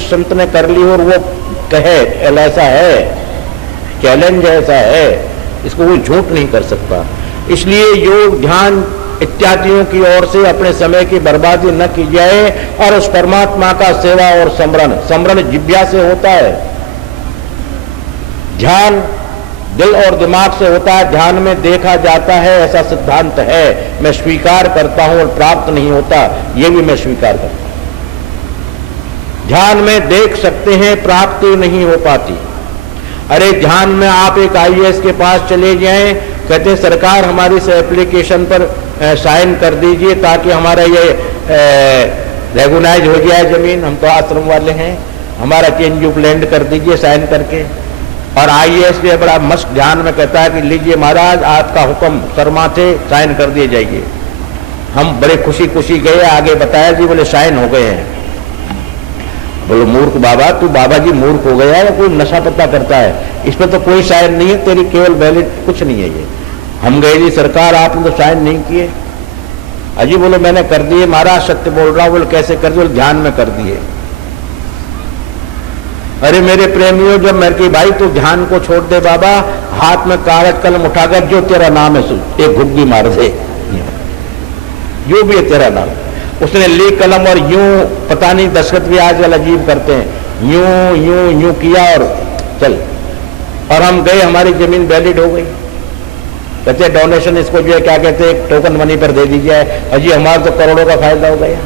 जिस संत ने कर ली और वो कहे ऐसा है, चैलेंज ऐसा है, इसको कोई झूठ नहीं कर सकता। इसलिए योग ध्यान इत्यादियों की ओर से अपने समय की बर्बादी न की जाए और उस परमात्मा का सेवा और समरण जिह्वा से होता है, ध्यान दिल और दिमाग से होता है, ध्यान में देखा जाता है, ऐसा सिद्धांत है, मैं स्वीकार करता हूं, और प्राप्त नहीं होता ये भी मैं स्वीकार करता हूं। ध्यान में देख सकते हैं, प्राप्ति नहीं हो पाती। अरे ध्यान में आप एक IAS के पास चले जाएं, कहते सरकार हमारी इस एप्लीकेशन पर साइन कर दीजिए ताकि हमारा ये रेगुलाइज हो जाए जमीन, हम तो आश्रम वाले हैं, हमारा चेंज ऑफ लैंड कर दीजिए साइन करके। और IAS भी बड़ा मस्त ध्यान में कहता है कि लीजिए महाराज आपका हुक्म शर्मा थे, साइन कर दिए जाइए। हम बड़े खुशी खुशी गए, आगे बताया जी बोले साइन हो गए हैं। बोलो मूर्ख बाबा, तू बाबा जी मूर्ख हो गया या कोई नशा पत्ता करता है, इस पर तो कोई साइन नहीं है, तेरी केवल वैलिड कुछ नहीं है ये। हम गए जी सरकार आपने तो साइन नहीं किए। अजी बोलो मैंने कर दिए महाराज, सत्य बोल रहा हूं। बोले कैसे कर दिए? ध्यान में कर दिए। अरे मेरे प्रेमियों, जब मैं कि भाई तू ध्यान को छोड़ दे बाबा, हाथ में कागज कलम उठाकर जो तेरा नाम है एक घुग्गी मार दे, जो भी है तेरा नाम। उसने ली कलम और यूं, पता नहीं दस्तखत भी आजकल अजीब करते हैं, यूं यूं यूं किया और चल, और हम गए, हमारी जमीन वैलिड हो गई। कहते डोनेशन इसको जो है क्या कहते हैं, टोकन मनी पर दे दीजिए। अजी हमारा तो करोड़ों का फायदा हो गया।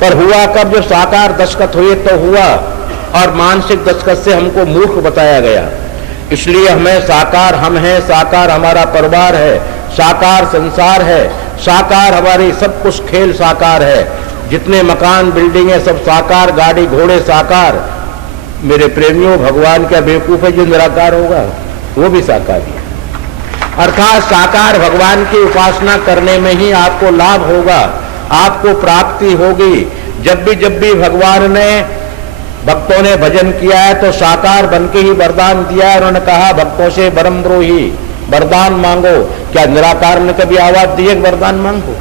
पर हुआ कब? जो साकार दस्तखत हुए तो हुआ, और मानसिक दस्तखत से हमको मूर्ख बताया गया। इसलिए हमें साकार हम हैं, साकार हमारा परिवार है, साकार संसार है, साकार हमारी सब कुछ खेल साकार है, जितने मकान बिल्डिंग सब साकार, गाड़ी घोड़े साकार। मेरे प्रेमियों, भगवान क्या बेवकूफ है जो निराकार होगा? वो भी साकार ही है। अर्थात साकार भगवान की उपासना करने में ही आपको लाभ होगा, आपको प्राप्ति होगी। जब भी भगवान ने, भक्तों ने भजन किया है तो साकार बन के ही वरदान दिया है। उन्होंने कहा भक्तों से वरम द्रोही, वरदान मांगो। क्या निराकार ने कभी आवाज दी है वरदान मांगो?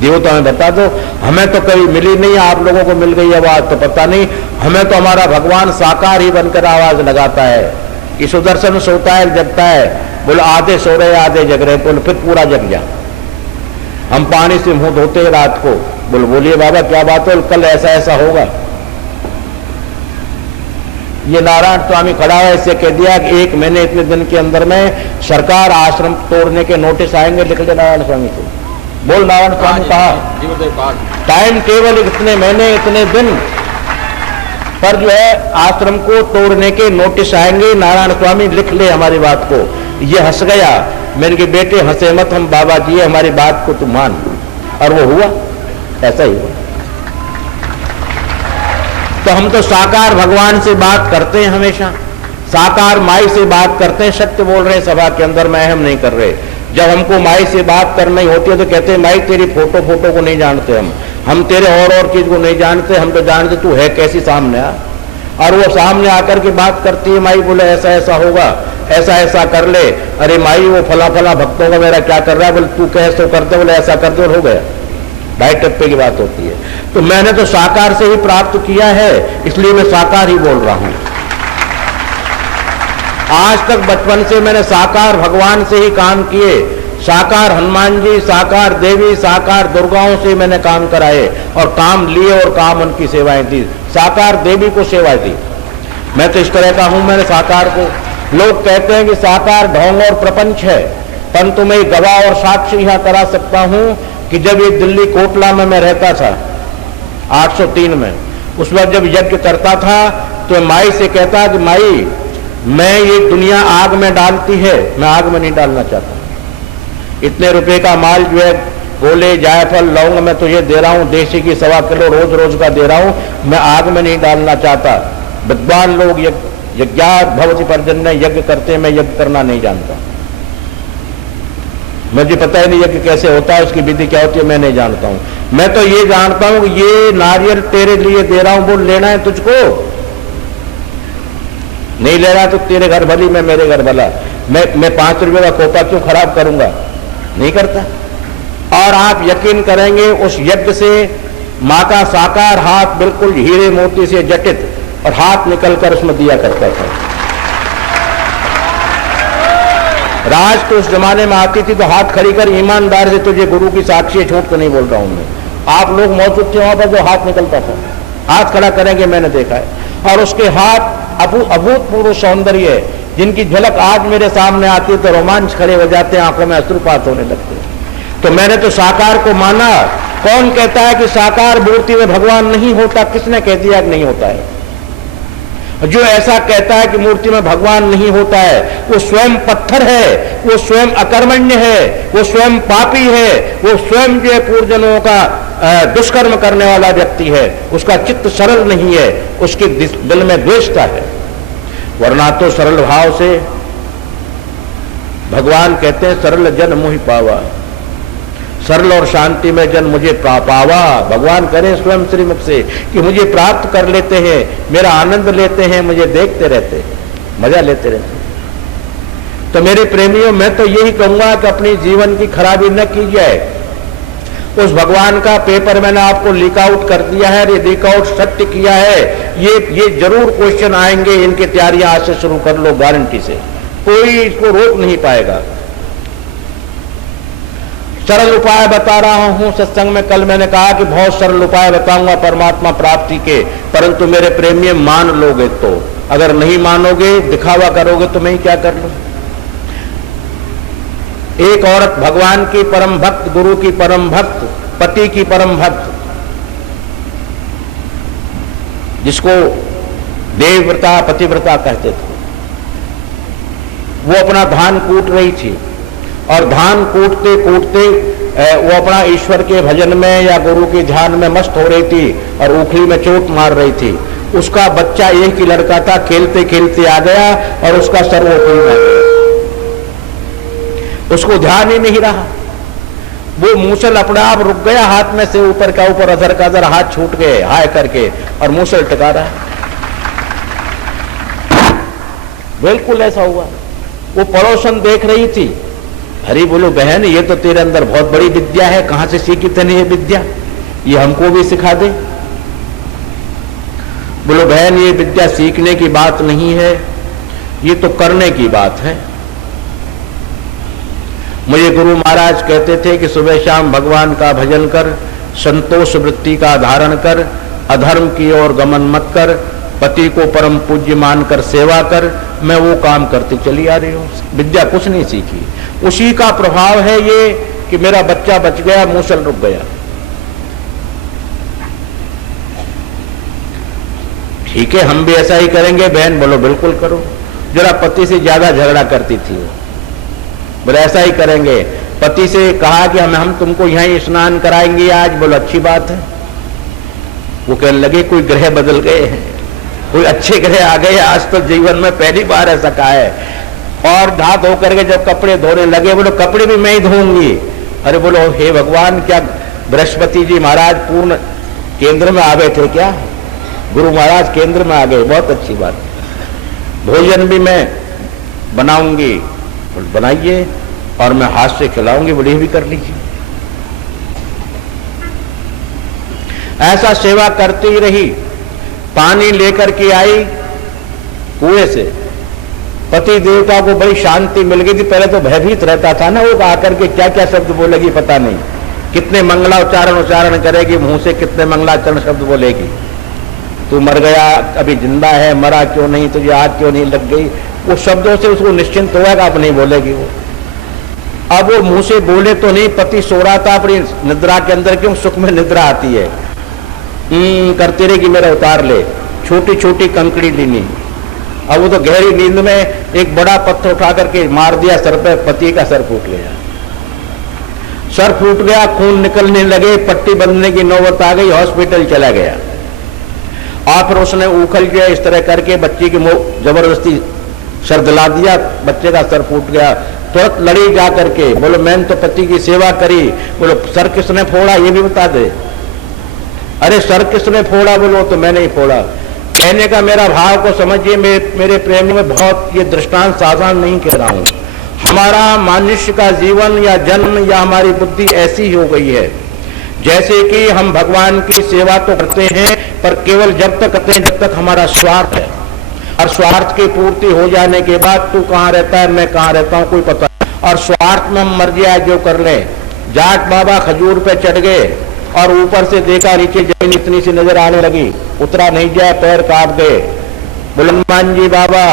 देवता में बता दो, हमें तो कभी मिली नहीं, आप लोगों को मिल गई आवाज तो पता नहीं। हमें तो हमारा भगवान साकार ही बनकर आवाज लगाता है कि सुदर्शन सोता है जगता है। बोले आधे सो रहे आधे जग रहे, बोले फिर पूरा जग जा। हम पानी से मुंह धोते रात को, बोले बोलिए बाबा क्या बात है? कल ऐसा ऐसा होगा। ये नारायण स्वामी खड़ा है, इससे कह दिया कि 1 महीने इतने दिन के अंदर में सरकार आश्रम तोड़ने के नोटिस आएंगे, लिख ले नारायण स्वामी को। बोल नारायण स्वामी कहा टाइम केवल इतने महीने इतने दिन पर जो है आश्रम को तोड़ने के नोटिस आएंगे, नारायण स्वामी लिख ले हमारी बात को। ये हंस गया, मैंने कहा बेटे हंसे मत, हम बाबा जी हमारी बात को तू मान। और वो हुआ, ऐसा ही हुआ। तो हम तो साकार भगवान से बात करते हैं, हमेशा साकार माई से बात करते हैं। सत्य बोल रहे हैं सभा के अंदर, मैं हम नहीं कर रहे। जब हमको माई से बात करनी होती है तो कहते हैं माई तेरी फोटो को नहीं जानते, हम तेरे और चीज को नहीं जानते, हम तो जानते तू है कैसी सामने आ। और वो सामने आकर के बात करती है, माई बोले ऐसा ऐसा होगा, ऐसा ऐसा कर ले। अरे माई वो फला फला भक्तों का मेरा क्या कर रहा है? बोले तू कह तो करते, बोले ऐसा करते और हो गया। ढाई टप्पे की बात होती है। तो मैंने तो साकार से ही प्राप्त किया है, इसलिए मैं साकार ही बोल रहा हूं। आज तक बचपन से मैंने साकार भगवान से ही काम किए। साकार हनुमान जी, साकार देवी, साकार दुर्गाओं से मैंने काम कराए और काम लिए और काम उनकी सेवाएं दी। साकार देवी को सेवाएं दी। मैं तो इस तरह का हूं, मैंने साकार को। लोग कहते हैं कि साकार ढोंग और प्रपंच है, परंतु मैं गवाह और साक्ष्य यहां करा सकता हूं कि जब ये दिल्ली कोटला में मैं रहता था 803 में, उस वक्त जब यज्ञ करता था तो माई से कहता कि माई मैं ये दुनिया आग में डालती है, मैं आग में नहीं डालना चाहता। इतने रुपए का माल जो है गोले जायफल लौंग मैं तुझे दे रहा हूं, देसी की 1.25 किलो रोज रोज का दे रहा हूं, मैं आग में नहीं डालना चाहता। विद्वान लोग यज्ञात भवति पर्जन्य यज्ञ करते, मैं यज्ञ करना नहीं जानता। मुझे पता ही नहीं यज्ञ कैसे होता है, उसकी विधि क्या होती है मैं नहीं जानता हूं। मैं तो ये जानता हूं कि ये नारियल तेरे लिए दे रहा हूं, बोल लेना है तुझको, नहीं ले रहा तो तेरे घर भली, मैं मेरे घर भला। मैं 5 रुपए का खोपा क्यों खराब करूंगा? नहीं करता। और आप यकीन करेंगे उस यज्ञ से माँ का साकार हाथ बिल्कुल हीरे मोती से जटित और हाथ निकलकर उसमें दिया करता था। राज तो उस जमाने में आती थी तो हाथ खड़ी कर ईमानदार से तुझे गुरु की साक्षी झूठ तो नहीं बोल रहा हूं मैं, आप लोग मौजूद थे वहां पर जो हाथ निकलता था, हाथ खड़ा करेंगे मैंने देखा है। और उसके हाथ अभूतपूर्व सौंदर्य है, जिनकी झलक आज मेरे सामने आती है तो रोमांच खड़े हो जाते हैं, आंखों में अश्रुपात होने लगते हैं। तो मैंने तो साकार को माना। कौन कहता है कि साकार मूर्ति में भगवान नहीं होता? किसने कह दिया कि नहीं होता है? जो ऐसा कहता है कि मूर्ति में भगवान नहीं होता है वो स्वयं पत्थर है, वो स्वयं अकर्मण्य है, वो स्वयं पापी है, वो स्वयं जो पूर्वजनों का दुष्कर्म करने वाला व्यक्ति है। उसका चित्त सरल नहीं है, उसके दिल में द्वेषता है। वरना तो सरल भाव से भगवान कहते हैं सरल जन मुहि पावा, सरल और शांति में जन मुझे पावा। भगवान करें स्वयं श्रीमुख से कि मुझे प्राप्त कर लेते हैं, मेरा आनंद लेते हैं, मुझे देखते रहते हैं, मजा लेते रहते हैं। तो मेरे प्रेमियों, मैं तो यही कहूंगा कि अपनी जीवन की खराबी न की जाए। उस भगवान का पेपर मैंने आपको लीक आउट कर दिया है, ये लीक आउट सत्य किया है। ये जरूर क्वेश्चन आएंगे, इनकी तैयारियां आज से शुरू कर लो, गारंटी से, कोई इसको रोक नहीं पाएगा। सरल उपाय बता रहा हूं सत्संग में। कल मैंने कहा कि बहुत सरल उपाय बताऊंगा परमात्मा प्राप्ति के, परंतु मेरे प्रेमी मान लोगे तो, अगर नहीं मानोगे, दिखावा करोगे तो मैं ही क्या कर लूं। एक औरत भगवान की परम भक्त, गुरु की परम भक्त, पति की परम भक्त, जिसको देवव्रता पतिव्रता कहते थे, वो अपना धान कूट रही थी और धान कूटते कूटते वो अपना ईश्वर के भजन में या गुरु के ध्यान में मस्त हो रही थी और उखली में चोट मार रही थी। उसका बच्चा एक ही लड़का था, खेलते खेलते आ गया और उसका सर उखली में आ गया। उसको ध्यान ही नहीं रहा, वो मूसल अपने आप रुक गया, हाथ में से ऊपर का ऊपर, अधर का अधर हाथ छूट गए हाय करके, और मूसल टिका रहा। बिल्कुल ऐसा हुआ। वो पड़ोसन देख रही थी, अरे बोलो बहन, ये तो तेरे अंदर बहुत बड़ी विद्या है, कहां से सीखी तूने ये विद्या, ये हमको भी सिखा दे। बोलो बहन, ये विद्या सीखने की बात नहीं है, ये तो करने की बात है। मुझे गुरु महाराज कहते थे कि सुबह शाम भगवान का भजन कर, संतोष वृत्ति का धारण कर, अधर्म की ओर गमन मत कर, पति को परम पूज्य मानकर सेवा कर। मैं वो काम करती चली आ रही हूँ, विद्या कुछ नहीं सीखी। उसी का प्रभाव है ये कि मेरा बच्चा बच गया, मूसल रुक गया। ठीक है, हम भी ऐसा ही करेंगे बहन? बोलो बिल्कुल करो। जरा पति से ज्यादा झगड़ा करती थी वो, बोले ऐसा ही करेंगे। पति से कहा कि हम तुमको यहीं स्नान कराएंगे आज। बोलो अच्छी बात है। वो कहने लगे कोई ग्रह बदल गए हैं, कोई अच्छे ग्रह आ गए, आज तो जीवन में पहली बार ऐसा कहा है। और नहा धो करके जब कपड़े धोने लगे, बोलो कपड़े भी मैं ही धोऊंगी। अरे बोलो हे भगवान, क्या बृहस्पति जी महाराज पूर्ण केंद्र में आ गए थे क्या? गुरु महाराज केंद्र में आ गए, बहुत अच्छी बात। भोजन भी मैं बनाऊंगी, बनाइए, और मैं हाथ से खिलाऊंगी, बोले भी कर लीजिए। ऐसा सेवा करती ही रही। पानी लेकर के आई कुएं से, पति देवता को बड़ी शांति मिल गई थी। पहले तो भयभीत रहता था ना, वो आकर के क्या क्या शब्द बोलेगी पता नहीं, कितने मंगला उच्चारण करेगी, मुंह से कितने मंगलाचरण शब्द बोलेगी। तू मर गया, अभी जिंदा है, मरा क्यों नहीं, तुझे आग क्यों नहीं लग गई, वो शब्दों से उसको निश्चिंत हुआ कि आप नहीं बोलेगी वो। अब वो मुंह से बोले तो नहीं, पति सो रहा था अपनी निद्रा के अंदर, क्यों सुख में निद्रा आती है, करते रहे कि मेरा उतार ले, छोटी छोटी कंकड़ी लीनी। अब वो तो गहरी नींद में एक बड़ा पत्थर उठा करके मार दिया सर पे, पति का सर फूट गया। सर फूट गया, खून निकलने लगे, पट्टी बंधने की नौबत आ गई, हॉस्पिटल चला गया। और फिर उसने उखल गया इस तरह करके बच्ची की जबरदस्ती सर दिला दिया, बच्चे का सर फूट गया। तुरंत लड़ी जा करके, बोलो मैंने तो पति की सेवा करी। बोलो सर किसने फोड़ा ये भी बता दे। अरे सर किसने फोड़ा? बोलो तो मैंने ही फोड़ा। कहने का मेरा भाव को समझिए मेरे प्रेमी में, बहुत ये दृष्टांत साधारण नहीं कह रहा हूं। हमारा मनुष्य का जीवन या जन्म या हमारी बुद्धि ऐसी हो गई है जैसे कि हम भगवान की सेवा तो करते हैं, पर केवल जब तक करते हैं जब तक हमारा स्वार्थ है, और स्वार्थ की पूर्ति हो जाने के बाद तू कहाँ रहता है, मैं कहाँ रहता हूं, कोई पता नहीं। और स्वार्थ में हम मर्जी आए जो कर ले। जाट बाबा खजूर पे चढ़ गए और ऊपर से देखा नीचे जमीन इतनी सी नजर आने लगी, उतरा नहीं जाए, पैर काट गए। बुलंदमान जी बाबा,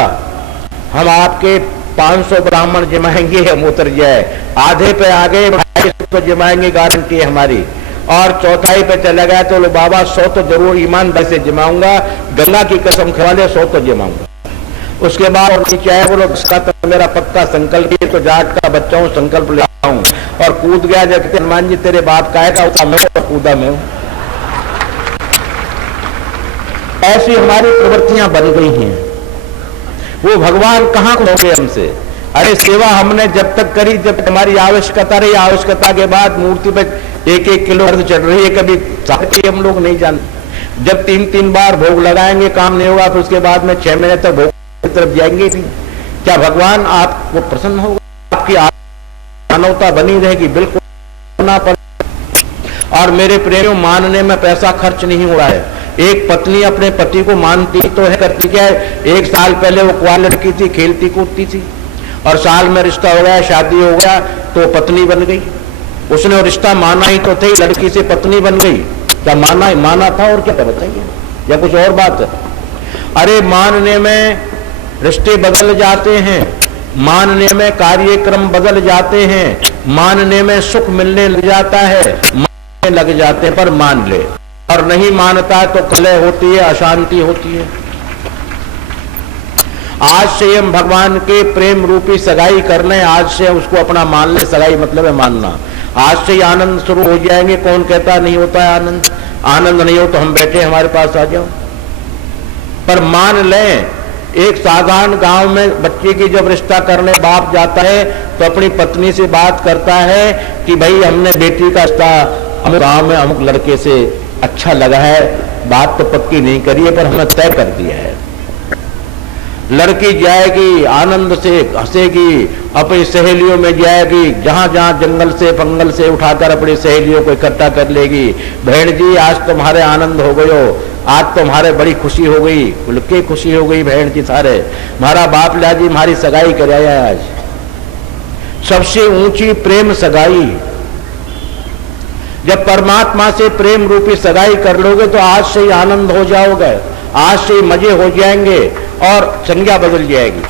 हम आपके 500 ब्राह्मण जमाएंगे, हम उतर जाए। आधे पे आ गए, 250 तो जमाएंगे, गारंटी है हमारी। और चौथाई पे चला गया तो बाबा 100 तो जरूर ईमानदारी से जमाऊंगा, गंगा की कसम खा ले 100 तो जमाऊंगा। उसके बाद और नीचे आया, बोलो इसका तो मेरा पक्का संकल्प है, तो जाट का बच्चा हूं, संकल्प ले आऊं। और कूद गया, जब हनुमान जी तेरे बाप का है, मैं तो कूदा मैं हूं। ऐसी हमारी प्रवृत्तियां बन गई हैं। वो भगवान कहां खोगे हमसे? अरे सेवा हमने जब तक करी जब हमारी आवश्यकता रही, आवश्यकता के बाद मूर्ति पे 1-1 किलो अर्ध चढ़ रही है, कभी साथ हम लोग नहीं जानते। जब 3-3 बार भोग लगाएंगे काम नहीं होगा, फिर उसके बाद में 6 महीने तक भोग की तरफ जाएंगे नहीं। क्या भगवान आपको प्रसन्न होगा? आपकी मानवता बनी रहेगी, बिल्कुल ना पड़े। और मेरे प्रेमियों, मानने में पैसा खर्च नहीं हो रहा है। एक पत्नी अपने पति को मानती तो है, करती क्या है, 1 साल पहले वो कुआर लड़की थी, खेलती कूदती थी, और साल में रिश्ता हो गया, शादी हो गया तो पत्नी बन गई। उसने रिश्ता माना ही तो थे, लड़की से पत्नी बन गई। क्या माना था और क्या बताइए, या कुछ और बात है? अरे मानने में रिश्ते बदल जाते हैं, मानने में कार्यक्रम बदल जाते हैं, मानने में सुख मिलने लग जाता है, मानने लग जाते हैं, पर मान ले। और नहीं मानता तो कलह होती है, अशांति होती है। आज से हम भगवान के प्रेम रूपी सगाई कर लें, आज से उसको अपना मान ले। सगाई मतलब है मानना। आज से ही आनंद शुरू हो जाएंगे। कौन कहता नहीं होता है आनंद? आनंद नहीं हो तो हम बैठे हमारे पास आ जाओ। पर मान लें, एक साधारण गांव में बच्चे की जब रिश्ता करने बाप जाता है तो अपनी पत्नी से बात करता है कि भाई हमने बेटी का रिश्ता हम गांव में अमुक लड़के से अच्छा लगा है, बात तो पक्की नहीं करी है पर हमने तय कर दिया है। लड़की जाएगी, आनंद से हंसेगी, अपनी सहेलियों में जाएगी, जहां जहां जंगल से फंगल से उठाकर अपनी सहेलियों को इकट्ठा कर लेगी। बहन जी आज तुम्हारे आनंद हो गयो, आज तुम्हारे बड़ी खुशी हो गई, खुल के खुशी हो गई बहन जी सारे। हमारा बाप ला जी हमारी सगाई कराया आज। सबसे ऊंची प्रेम सगाई। जब परमात्मा से प्रेम रूपी सगाई कर लोगे तो आज से ही आनंद हो जाओगे, आज से ही मजे हो जाएंगे और संज्ञा बदल जाएगी,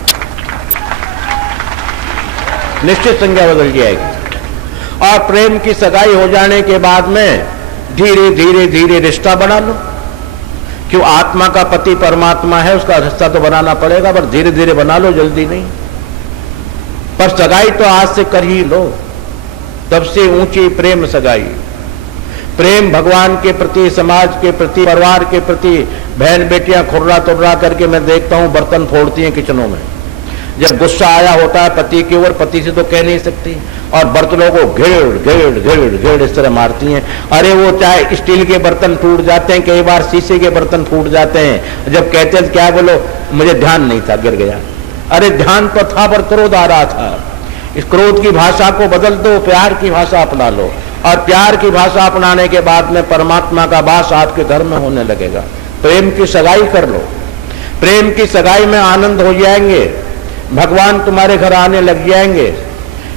निश्चित संज्ञा बदल जाएगी। और प्रेम की सगाई हो जाने के बाद में धीरे धीरे धीरे रिश्ता बना लो। क्यों? आत्मा का पति परमात्मा है, उसका रिश्ता तो बनाना पड़ेगा, पर धीरे धीरे बना लो, जल्दी नहीं। पर सगाई तो आज से कर ही लो। तब से ऊंची प्रेम सगाई। प्रेम भगवान के प्रति, समाज के प्रति, परिवार के प्रति। बहन बेटियां खुर्रा तुर्रा करके मैं देखता हूं बर्तन फोड़ती हैं किचनों में। जब गुस्सा आया होता है पति की ओर, पति से तो कह नहीं सकती, और बर्तनों को घेड़ इस तरह मारती हैं। अरे वो चाहे स्टील के बर्तन टूट जाते हैं, कई बार शीशे के बर्तन फूट जाते हैं। जब कहते हैं क्या बोलो, मुझे ध्यान नहीं था, गिर गया। अरे ध्यान तो था पर क्रोध आ रहा था। इस क्रोध की भाषा को बदल दो, प्यार की भाषा अपना लो, और प्यार की भाषा अपनाने के बाद में परमात्मा का वास आपके घर में होने लगेगा। प्रेम की सगाई कर लो, प्रेम की सगाई में आनंद हो जाएंगे, भगवान तुम्हारे घर आने लग जाएंगे।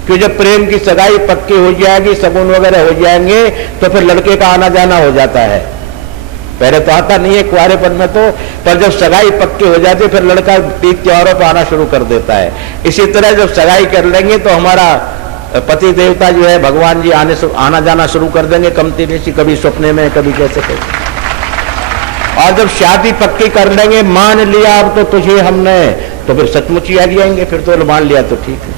क्यों? जब प्रेम की सगाई पक्की हो जाएगी, सगुन वगैरह हो जाएंगे, तो फिर लड़के का आना जाना हो जाता है। पहले तो आता नहीं है कुंवारेपन में तो, पर जब सगाई पक्की हो जाती है फिर लड़का तीज त्योहारों पर आना शुरू कर देता है। इसी तरह जब सगाई कर लेंगे तो हमारा पति देवता जो है भगवान जी आना जाना शुरू कर देंगे, कमती नहीं, कभी सपने में, कभी कैसे कैसे। और जब शादी पक्की कर लेंगे, मान लिया अब तो तुझे हमने, तो फिर सचमुच ही आ जाएंगे। फिर तो मान लिया तो ठीक है।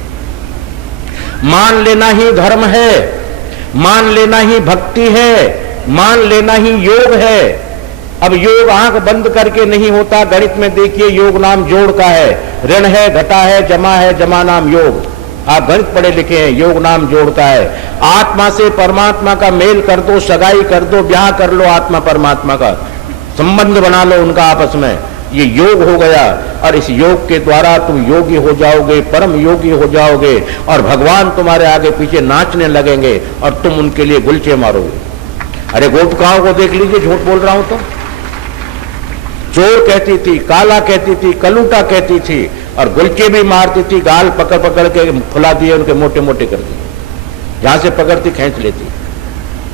मान लेना ही धर्म है, मान लेना ही भक्ति है, मान लेना ही योग है। अब योग आंख बंद करके नहीं होता। गणित में देखिए योग नाम जोड़ का है, ऋण है, घटा है, जमा नाम योग। आप गणित पढ़े लिखे हैं, योग नाम जोड़ता है। आत्मा से परमात्मा का मेल कर दो, सगाई कर दो, ब्याह कर लो, आत्मा परमात्मा का संबंध बना लो उनका आपस में, ये योग हो गया। और इस योग के द्वारा तुम योगी हो जाओगे, परम योगी हो जाओगे, और भगवान तुम्हारे आगे पीछे नाचने लगेंगे और तुम उनके लिए गुलचे मारोगे। अरे गोपिकाओं को देख लीजिए, झूठ बोल रहा हूं तो। चोर कहती थी, काला कहती थी, कलूटा कहती थी, और गुलके भी मारती थी, गाल पकड़ पकड़ के फुला दिए, उनके मोटे मोटे कर दिए, जहां से पकड़ती खींच लेती।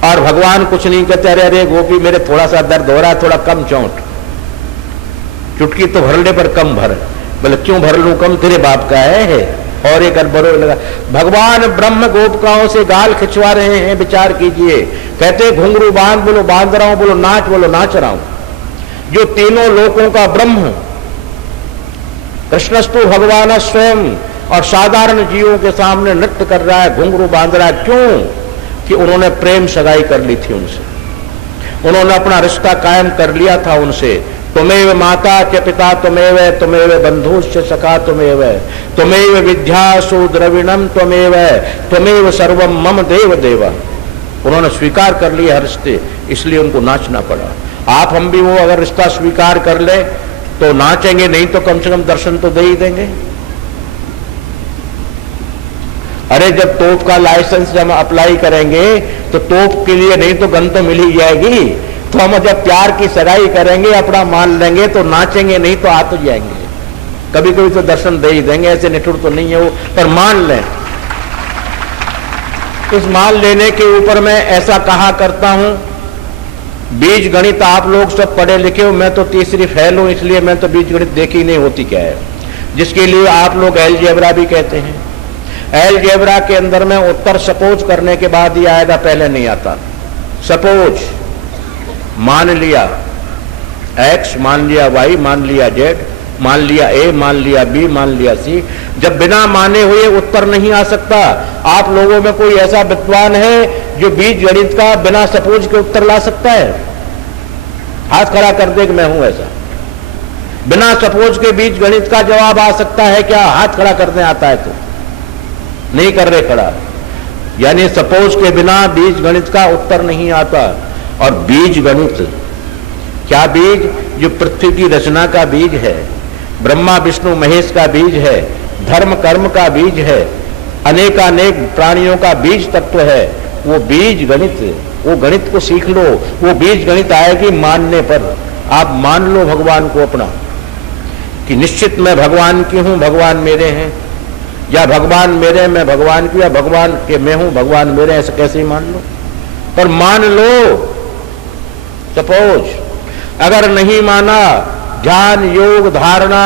और भगवान कुछ नहीं कहते, अरे अरे गोपी मेरे थोड़ा सा दर्द हो रहा है, थोड़ा कम चोट, चुटकी तो भरने पर कम भर। बोले क्यों भर लूं कम, तेरे बाप का है। और एक अरबरों लगा। भगवान ब्रह्म गोपिकाओं से गाल खिंचवा रहे हैं, विचार कीजिए। कहते घुंघरू बांध, बोलो बांध रहा हूं, बोलो नाच, बोलो नाच रहा हूं। जो तीनों लोकों का ब्रह्म कृष्णस्तु भगवान स्वयं और साधारण जीवों के सामने नृत्य कर रहा है, घुंघरू बांध रहा है। क्यों? कि उन्होंने प्रेम सगाई कर ली थी उनसे, उन्होंने अपना रिश्ता कायम कर लिया था उनसे। तुमेव माता च पिता तुमेव, तुमेव बंधुश्च सखा तुमेव, तुमेव विद्यासु द्रविणम तुमेव, तुमेव सर्वम मम देव देव। उन्होंने स्वीकार कर लिया रिश्ते, इसलिए उनको नाचना पड़ा। आप हम भी वो अगर रिश्ता स्वीकार कर ले तो नाचेंगे, नहीं तो कम से कम दर्शन तो दे ही देंगे। अरे जब तोप का लाइसेंस जब अप्लाई करेंगे तो तोप के लिए नहीं तो गन तो मिल ही जाएगी। तो हम जब प्यार की सगाई करेंगे, अपना मान लेंगे तो नाचेंगे, नहीं तो आ तो जाएंगे। कभी कभी तो दर्शन दे ही देंगे, ऐसे निठुर तो नहीं है वो, पर मान लें। इस मान लेने के ऊपर मैं ऐसा कहा करता हूं, बीज गणित आप लोग सब पढ़े लिखे हो, मैं तो तीसरी फेल हूं, इसलिए मैं तो बीज गणित देखी नहीं होती क्या है, जिसके लिए आप लोग अलजेब्रा भी कहते हैं। अलजेब्रा के अंदर में उत्तर सपोज करने के बाद ही आएगा, पहले नहीं आता। सपोज मान लिया x, मान लिया y, मान लिया z, मान लिया a, मान लिया b, मान लिया c। जब बिना माने हुए उत्तर नहीं आ सकता। आप लोगों में कोई ऐसा विद्वान है जो बीज गणित का बिना सपोज के उत्तर ला सकता है? हाथ खड़ा कर दे कि मैं हूं ऐसा। बिना सपोज के बीज गणित का जवाब आ सकता है क्या? हाथ खड़ा करने आता है तो नहीं कर रहे खड़ा। यानी सपोज के बिना बीज गणित का उत्तर नहीं आता। और बीज गणित क्या? बीज जो पृथ्वी की रचना का बीज है, ब्रह्मा विष्णु महेश का बीज है, धर्म कर्म का बीज है, अनेकानेक प्राणियों का बीज तत्व है। वो बीज गणित, वो गणित को सीख लो। वो बीज गणित आएगी मानने पर। आप मान लो भगवान को अपना, कि निश्चित मैं भगवान की हूं, भगवान मेरे हैं, या भगवान मेरे मैं भगवान की, या भगवान के मैं हूं भगवान मेरे, ऐसे कैसे ही मान लो, पर मान लो। सपोज अगर नहीं माना, ध्यान योग धारणा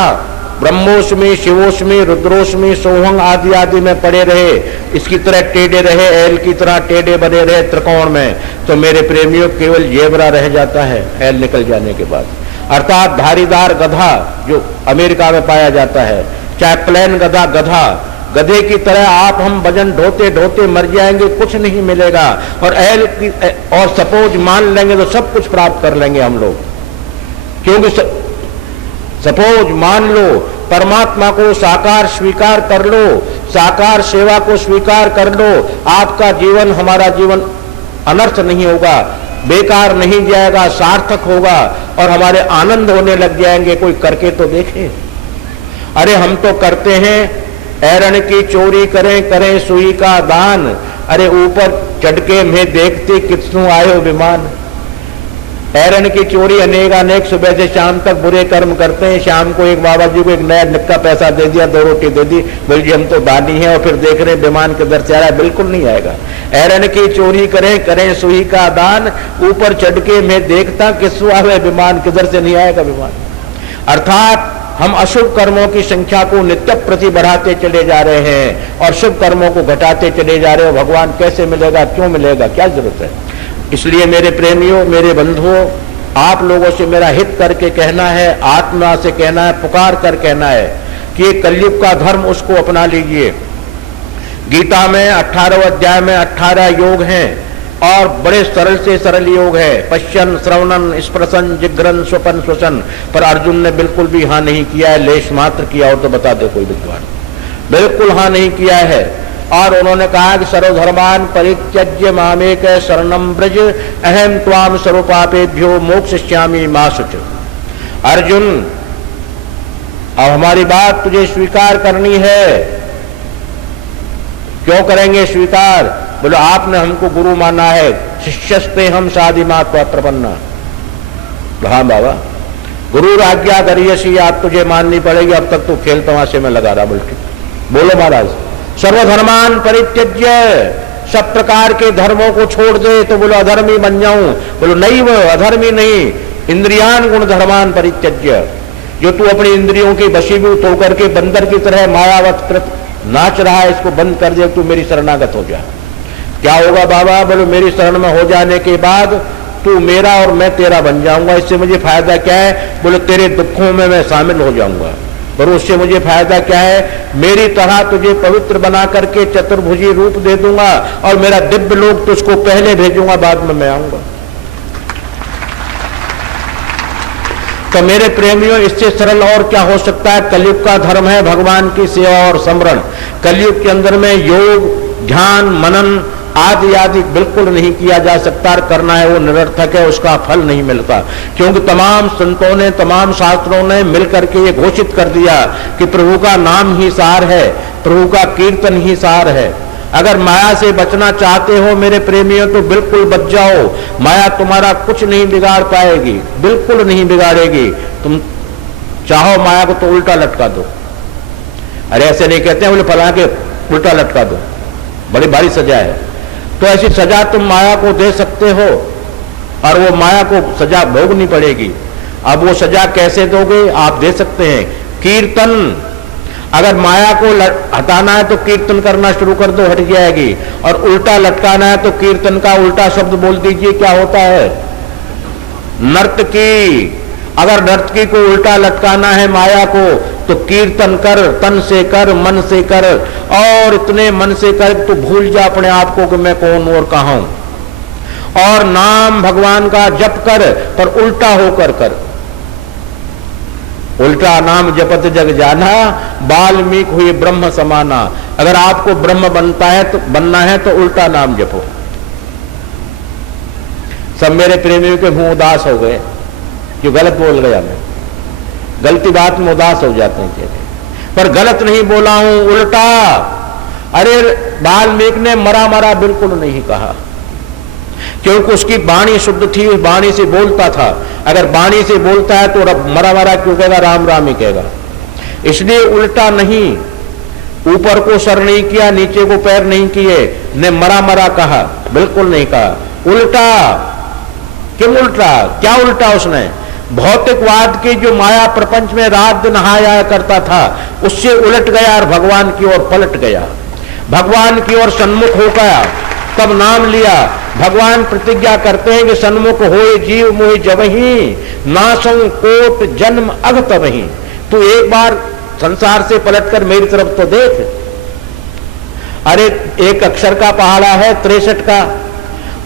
ब्रह्मोस्मि शिवोस्मि रुद्रोस्मि सोहंग आदि आदि में पड़े रहे, इसकी तरह टेढ़े रहे, एल की तरह टेढ़े बने रहे त्रिकोण में, तो मेरे प्रेमियों केवल जेबरा रह जाता है एल निकल जाने के बाद। अर्थात धारीदार गधा जो अमेरिका में पाया जाता है, चाहे प्लेन गधा, गधा गधे की तरह आप हम वजन ढोते ढोते मर जाएंगे, कुछ नहीं मिलेगा। और एल की और सपोज मान लेंगे तो सब कुछ प्राप्त कर लेंगे हम लोग, क्योंकि सपोज मान लो, परमात्मा को साकार स्वीकार कर लो, साकार सेवा को स्वीकार कर लो, आपका जीवन हमारा जीवन अनर्थ नहीं होगा, बेकार नहीं जाएगा, सार्थक होगा और हमारे आनंद होने लग जाएंगे। कोई करके तो देखे। अरे हम तो करते हैं, ऐरण की चोरी करें करें सुई का दान, अरे ऊपर चढ़के मैं देखती कितनों आयो विमान। ऐरण की चोरी अनेक सुबह से शाम तक बुरे कर्म करते हैं, शाम को एक बाबा जी को एक नया निक्का पैसा दे दिया, 2 रोटी दे दी, बोल जी हम तो दानी हैं, और फिर देख रहे विमान किधर से आ रहा है, बिल्कुल नहीं आएगा। ऐरण की चोरी करें करें सुई का दान, ऊपर चढ़ के मैं देखता किसको आवे विमान, किधर से नहीं आएगा विमान। अर्थात हम अशुभ कर्मों की संख्या को नित्य प्रति बढ़ाते चले जा रहे हैं और शुभ कर्मों को घटाते चले जा रहे हो। भगवान कैसे मिलेगा, क्यों मिलेगा, क्या जरूरत है? इसलिए मेरे प्रेमियों, मेरे बंधुओं, आप लोगों से मेरा हित करके कहना है, आत्मा से कहना है, पुकार कर कहना है कि ये कलयुग का धर्म उसको अपना लीजिए। गीता में 18वें अध्याय में 18 योग हैं और बड़े सरल से सरल योग है। पश्यन श्रवणन स्पर्शन जिग्रन स्वपन श्वसन, पर अर्जुन ने बिल्कुल भी हाँ नहीं किया है, लेश मात्र किया और तो बता दे कोई विद्वान, बिल्कुल हाँ नहीं किया है। और उन्होंने कहा कि सर्वधर्मान परित्यज्य मामेक शरणम ब्रज अहम त्वाम सर्वपापेभ्यो मोक्षयिष्यामि मा शुच। अर्जुन अब हमारी बात तुझे स्वीकार करनी है। क्यों करेंगे स्वीकार? बोलो आपने हमको गुरु माना है, शिष्यस्ते हम साधिमा प्रपन्ना। हाँ बाबा, गुरु आज्ञा करियसी, आप तुझे माननी पड़ेगी, अब तक तो खेल तमाशे में लगा रहा। बोलते बोलो महाराज, सर्वधर्मान परित्यज्य, सब प्रकार के धर्मों को छोड़ दे। तो बोलो अधर्मी बन जाऊं? बोलो नहीं, वो अधर्मी नहीं, इंद्रियान गुण धर्मान परित्यज्य। जो तू अपनी इंद्रियों की वशीभूत होकर के बंदर की तरह मायावत कृत नाच रहा है, इसको बंद कर दे, तू मेरी शरणागत हो जा। क्या होगा बाबा? बोलो मेरी शरण में हो जाने के बाद तू मेरा और मैं तेरा बन जाऊंगा। इससे मुझे फायदा क्या है? बोले तेरे दुखों में मैं शामिल हो जाऊंगा। पर उससे मुझे फायदा क्या है? मेरी तरह तुझे पवित्र बना करके चतुर्भुजी रूप दे दूंगा और मेरा दिव्य लोक तुझको पहले भेजूंगा, बाद में मैं आऊंगा। तो मेरे प्रेमियों, इससे सरल और क्या हो सकता है? कलयुग का धर्म है भगवान की सेवा और स्मरण। कलयुग के अंदर में योग, ध्यान, मनन आदि आदि बिल्कुल नहीं किया जा सकता। करना है वो निरर्थक है, उसका फल नहीं मिलता। क्योंकि तमाम संतों ने, तमाम शास्त्रों ने मिलकर के ये घोषित कर दिया कि प्रभु का नाम ही सार है, प्रभु का कीर्तन ही सार है। अगर माया से बचना चाहते हो मेरे प्रेमियों, तो बिल्कुल बच जाओ। माया तुम्हारा कुछ नहीं बिगाड़ पाएगी, बिल्कुल नहीं बिगाड़ेगी। तुम चाहो माया को तो उल्टा लटका दो। अरे ऐसे नहीं कहते हैं, बोले फला के उल्टा लटका दो, बड़ी भारी सजा है। तो ऐसी सजा तुम माया को दे सकते हो और वो माया को सजा भोगनी पड़ेगी। अब वो सजा कैसे दोगे? आप दे सकते हैं कीर्तन। अगर माया को हटाना है तो कीर्तन करना शुरू कर दो, हट जाएगी। और उल्टा लटकाना है तो कीर्तन का उल्टा शब्द बोल दीजिए, क्या होता है? नर्तकी। अगर नर्तकी को उल्टा लटकाना है माया को, तो कीर्तन कर, तन से कर, मन से कर, और इतने मन से कर तो भूल जा अपने आप को कि मैं कौन हूं और कहां हूं। और नाम भगवान का जप कर, पर उल्टा होकर कर। उल्टा नाम जपत जग जाना, वाल्मीकि हुए ब्रह्म समाना। अगर आपको ब्रह्म बनना है तो उल्टा नाम जपो। सब मेरे प्रेमियों के मुंह उदास हो गए, जो गलत बोल गया मैं। गलती बात में उदास हो जाते हैं, पर गलत नहीं बोला हूं, उल्टा। अरे वाल्मीकि ने मरा मरा बिल्कुल नहीं कहा, क्योंकि उसकी वाणी शुद्ध थी, उस वाणी से बोलता था। अगर वाणी से बोलता है तो मरा मरा क्यों कहेगा? राम राम ही कहेगा। इसलिए उल्टा नहीं, ऊपर को सर नहीं किया, नीचे को पैर नहीं किए, ने मरा मरा कहा, बिल्कुल नहीं कहा। उल्टा। क्यों उल्टा? क्या उल्टा? उसने भौतिकवाद की जो माया प्रपंच में रात दिन नहाया करता था, उससे उलट गया और भगवान की ओर पलट गया। भगवान की ओर सन्मुख हो गया, तब नाम लिया। भगवान प्रतिज्ञा करते हैं कि सन्मुख होए जीव मोहि जबहि, नासं कोट जन्म अघ तबहि। तू एक बार संसार से पलटकर मेरी तरफ तो देख। अरे एक अक्षर का पहाड़ा है 63 का।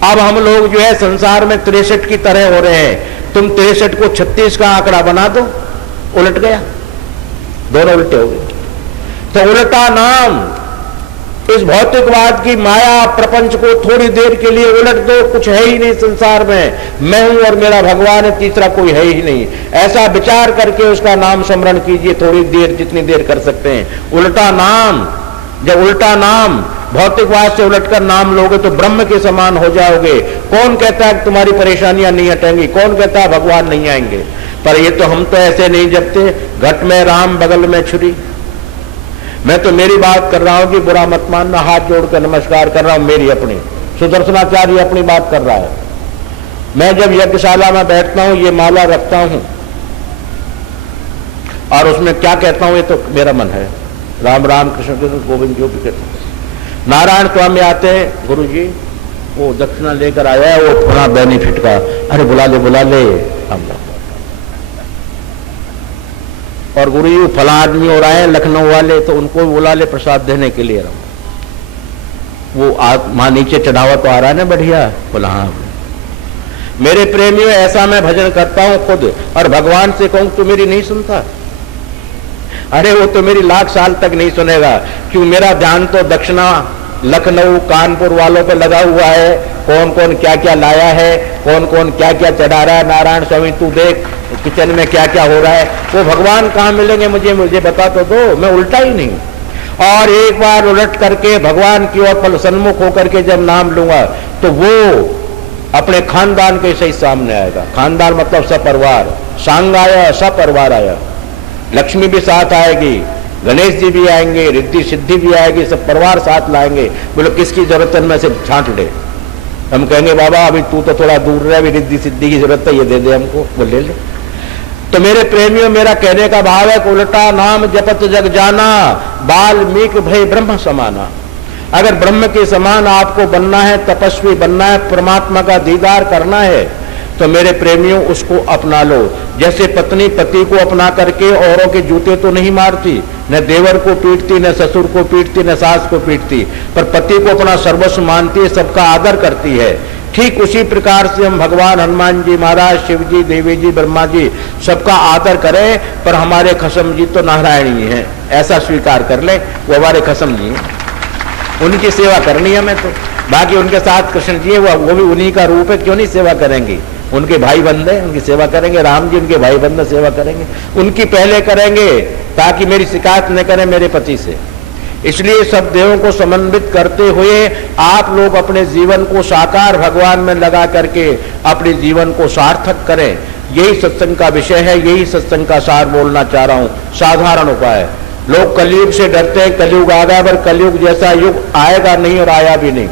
अब हम लोग जो है संसार में 63 की तरह हो रहे हैं। तुम 63 को 36 का आंकड़ा बना दो, उलट गया, दोनों उल्टे हो गए। तो उल्टा नाम। इस भौतिकवाद की माया प्रपंच को थोड़ी देर के लिए उलट दो, कुछ है ही नहीं संसार में, मैं हूं और मेरा भगवान है, तीसरा कोई है ही नहीं। ऐसा विचार करके उसका नाम स्मरण कीजिए थोड़ी देर, जितनी देर कर सकते हैं। उल्टा नाम। जब उल्टा नाम, भौतिकवाद से उलटकर नाम लोगे तो ब्रह्म के समान हो जाओगे। कौन कहता है कि तुम्हारी परेशानियां नहीं हटेंगी? कौन कहता है भगवान नहीं आएंगे? पर ये तो हम तो ऐसे नहीं जपते, घट में राम बगल में छुरी। मैं तो मेरी बात कर रहा हूं कि बुरा मत मानना, हाथ जोड़कर नमस्कार कर रहा हूं, मेरी अपनी। सुदर्शनाचार्य अपनी बात कर रहा है। मैं जब यज्ञशाला में बैठता हूं, ये माला रखता हूं और उसमें क्या कहता हूं, ये तो मेरा मन है। राम राम कृष्ण कृष्ण गोविंद जो भी कहता हूं। नारायण स्वामी आते हैं, गुरु जी वो दक्षिणा लेकर आया है, वो थोड़ा बेनिफिट का। अरे बुला ले हम। और गुरु जी फला आदमी और आए लखनऊ वाले, तो उनको बुला ले प्रसाद देने के लिए। वो वहां नीचे चढ़ावा तो आ रहा है ना बढ़िया, बोला हाँ। मेरे प्रेमियों, ऐसा मैं भजन करता हूं खुद, और भगवान से कहूं तू मेरी नहीं सुनता? अरे वो तो मेरी लाख साल तक नहीं सुनेगा, क्यों? मेरा ध्यान तो दक्षिणा लखनऊ कानपुर वालों पे लगा हुआ है। कौन कौन क्या क्या लाया है, कौन कौन क्या क्या चढ़ा रहा है। नारायण स्वामी तू देख किचन में क्या क्या हो रहा है। वो भगवान कहाँ मिलेंगे मुझे बता तो दो। मैं उल्टा ही नहीं। और एक बार उलट करके भगवान की ओर सन्मुख होकर के जब नाम लूंगा तो वो अपने खानदान के सही सामने आएगा। खानदान मतलब सपरिवार, सांगाय सपरिवार आया। लक्ष्मी भी साथ आएगी, गणेश जी भी आएंगे, रिद्धि सिद्धि भी आएगी, सब परिवार साथ लाएंगे। बोलो किसकी जरूरत है, में से छांट ले। हम कहेंगे बाबा अभी तू तो थोड़ा दूर रहे, अभी रिद्धि सिद्धि की जरूरत है, ये दे दे हमको, वो ले ले। तो मेरे प्रेमियों, मेरा कहने का भाव है उल्टा नाम जपत जग जाना, वाल्मीकि भय ब्रह्म समाना। अगर ब्रह्म के समान आपको बनना है, तपस्वी बनना है, परमात्मा का दीदार करना है, तो मेरे प्रेमियों उसको अपना लो। जैसे पत्नी पति को अपना करके औरों के जूते तो नहीं मारती, न देवर को पीटती, न ससुर को पीटती, न सास को पीटती, पर पति को अपना सर्वस्व मानती है, सबका आदर करती है। ठीक उसी प्रकार से हम भगवान हनुमान जी महाराज, शिव जी, देवी जी, ब्रह्मा जी, सबका आदर करें, पर हमारे खसम जी तो नारायणी हैं, ऐसा स्वीकार कर ले, वो हमारे खसम जी हैं, उनकी सेवा करनी है हमें। तो बाकी उनके साथ कृष्ण जी है, वो भी उन्हीं का रूप है, क्यों नहीं सेवा करेंगे? उनके भाई बंदे, उनकी सेवा करेंगे। राम जी उनके भाई बंदे, सेवा करेंगे, उनकी पहले करेंगे, ताकि मेरी शिकायत न करें मेरे पति से। इसलिए सब देवों को समन्वित करते हुए आप लोग अपने जीवन को साकार भगवान में लगा करके अपने जीवन को सार्थक करें। यही सत्संग का विषय है, यही सत्संग का सार बोलना चाह रहा हूं। साधारण उपाय, लोग कलयुग से डरते हैं, कलयुग आ गया, पर कलयुग जैसा युग आएगा नहीं और आया भी नहीं।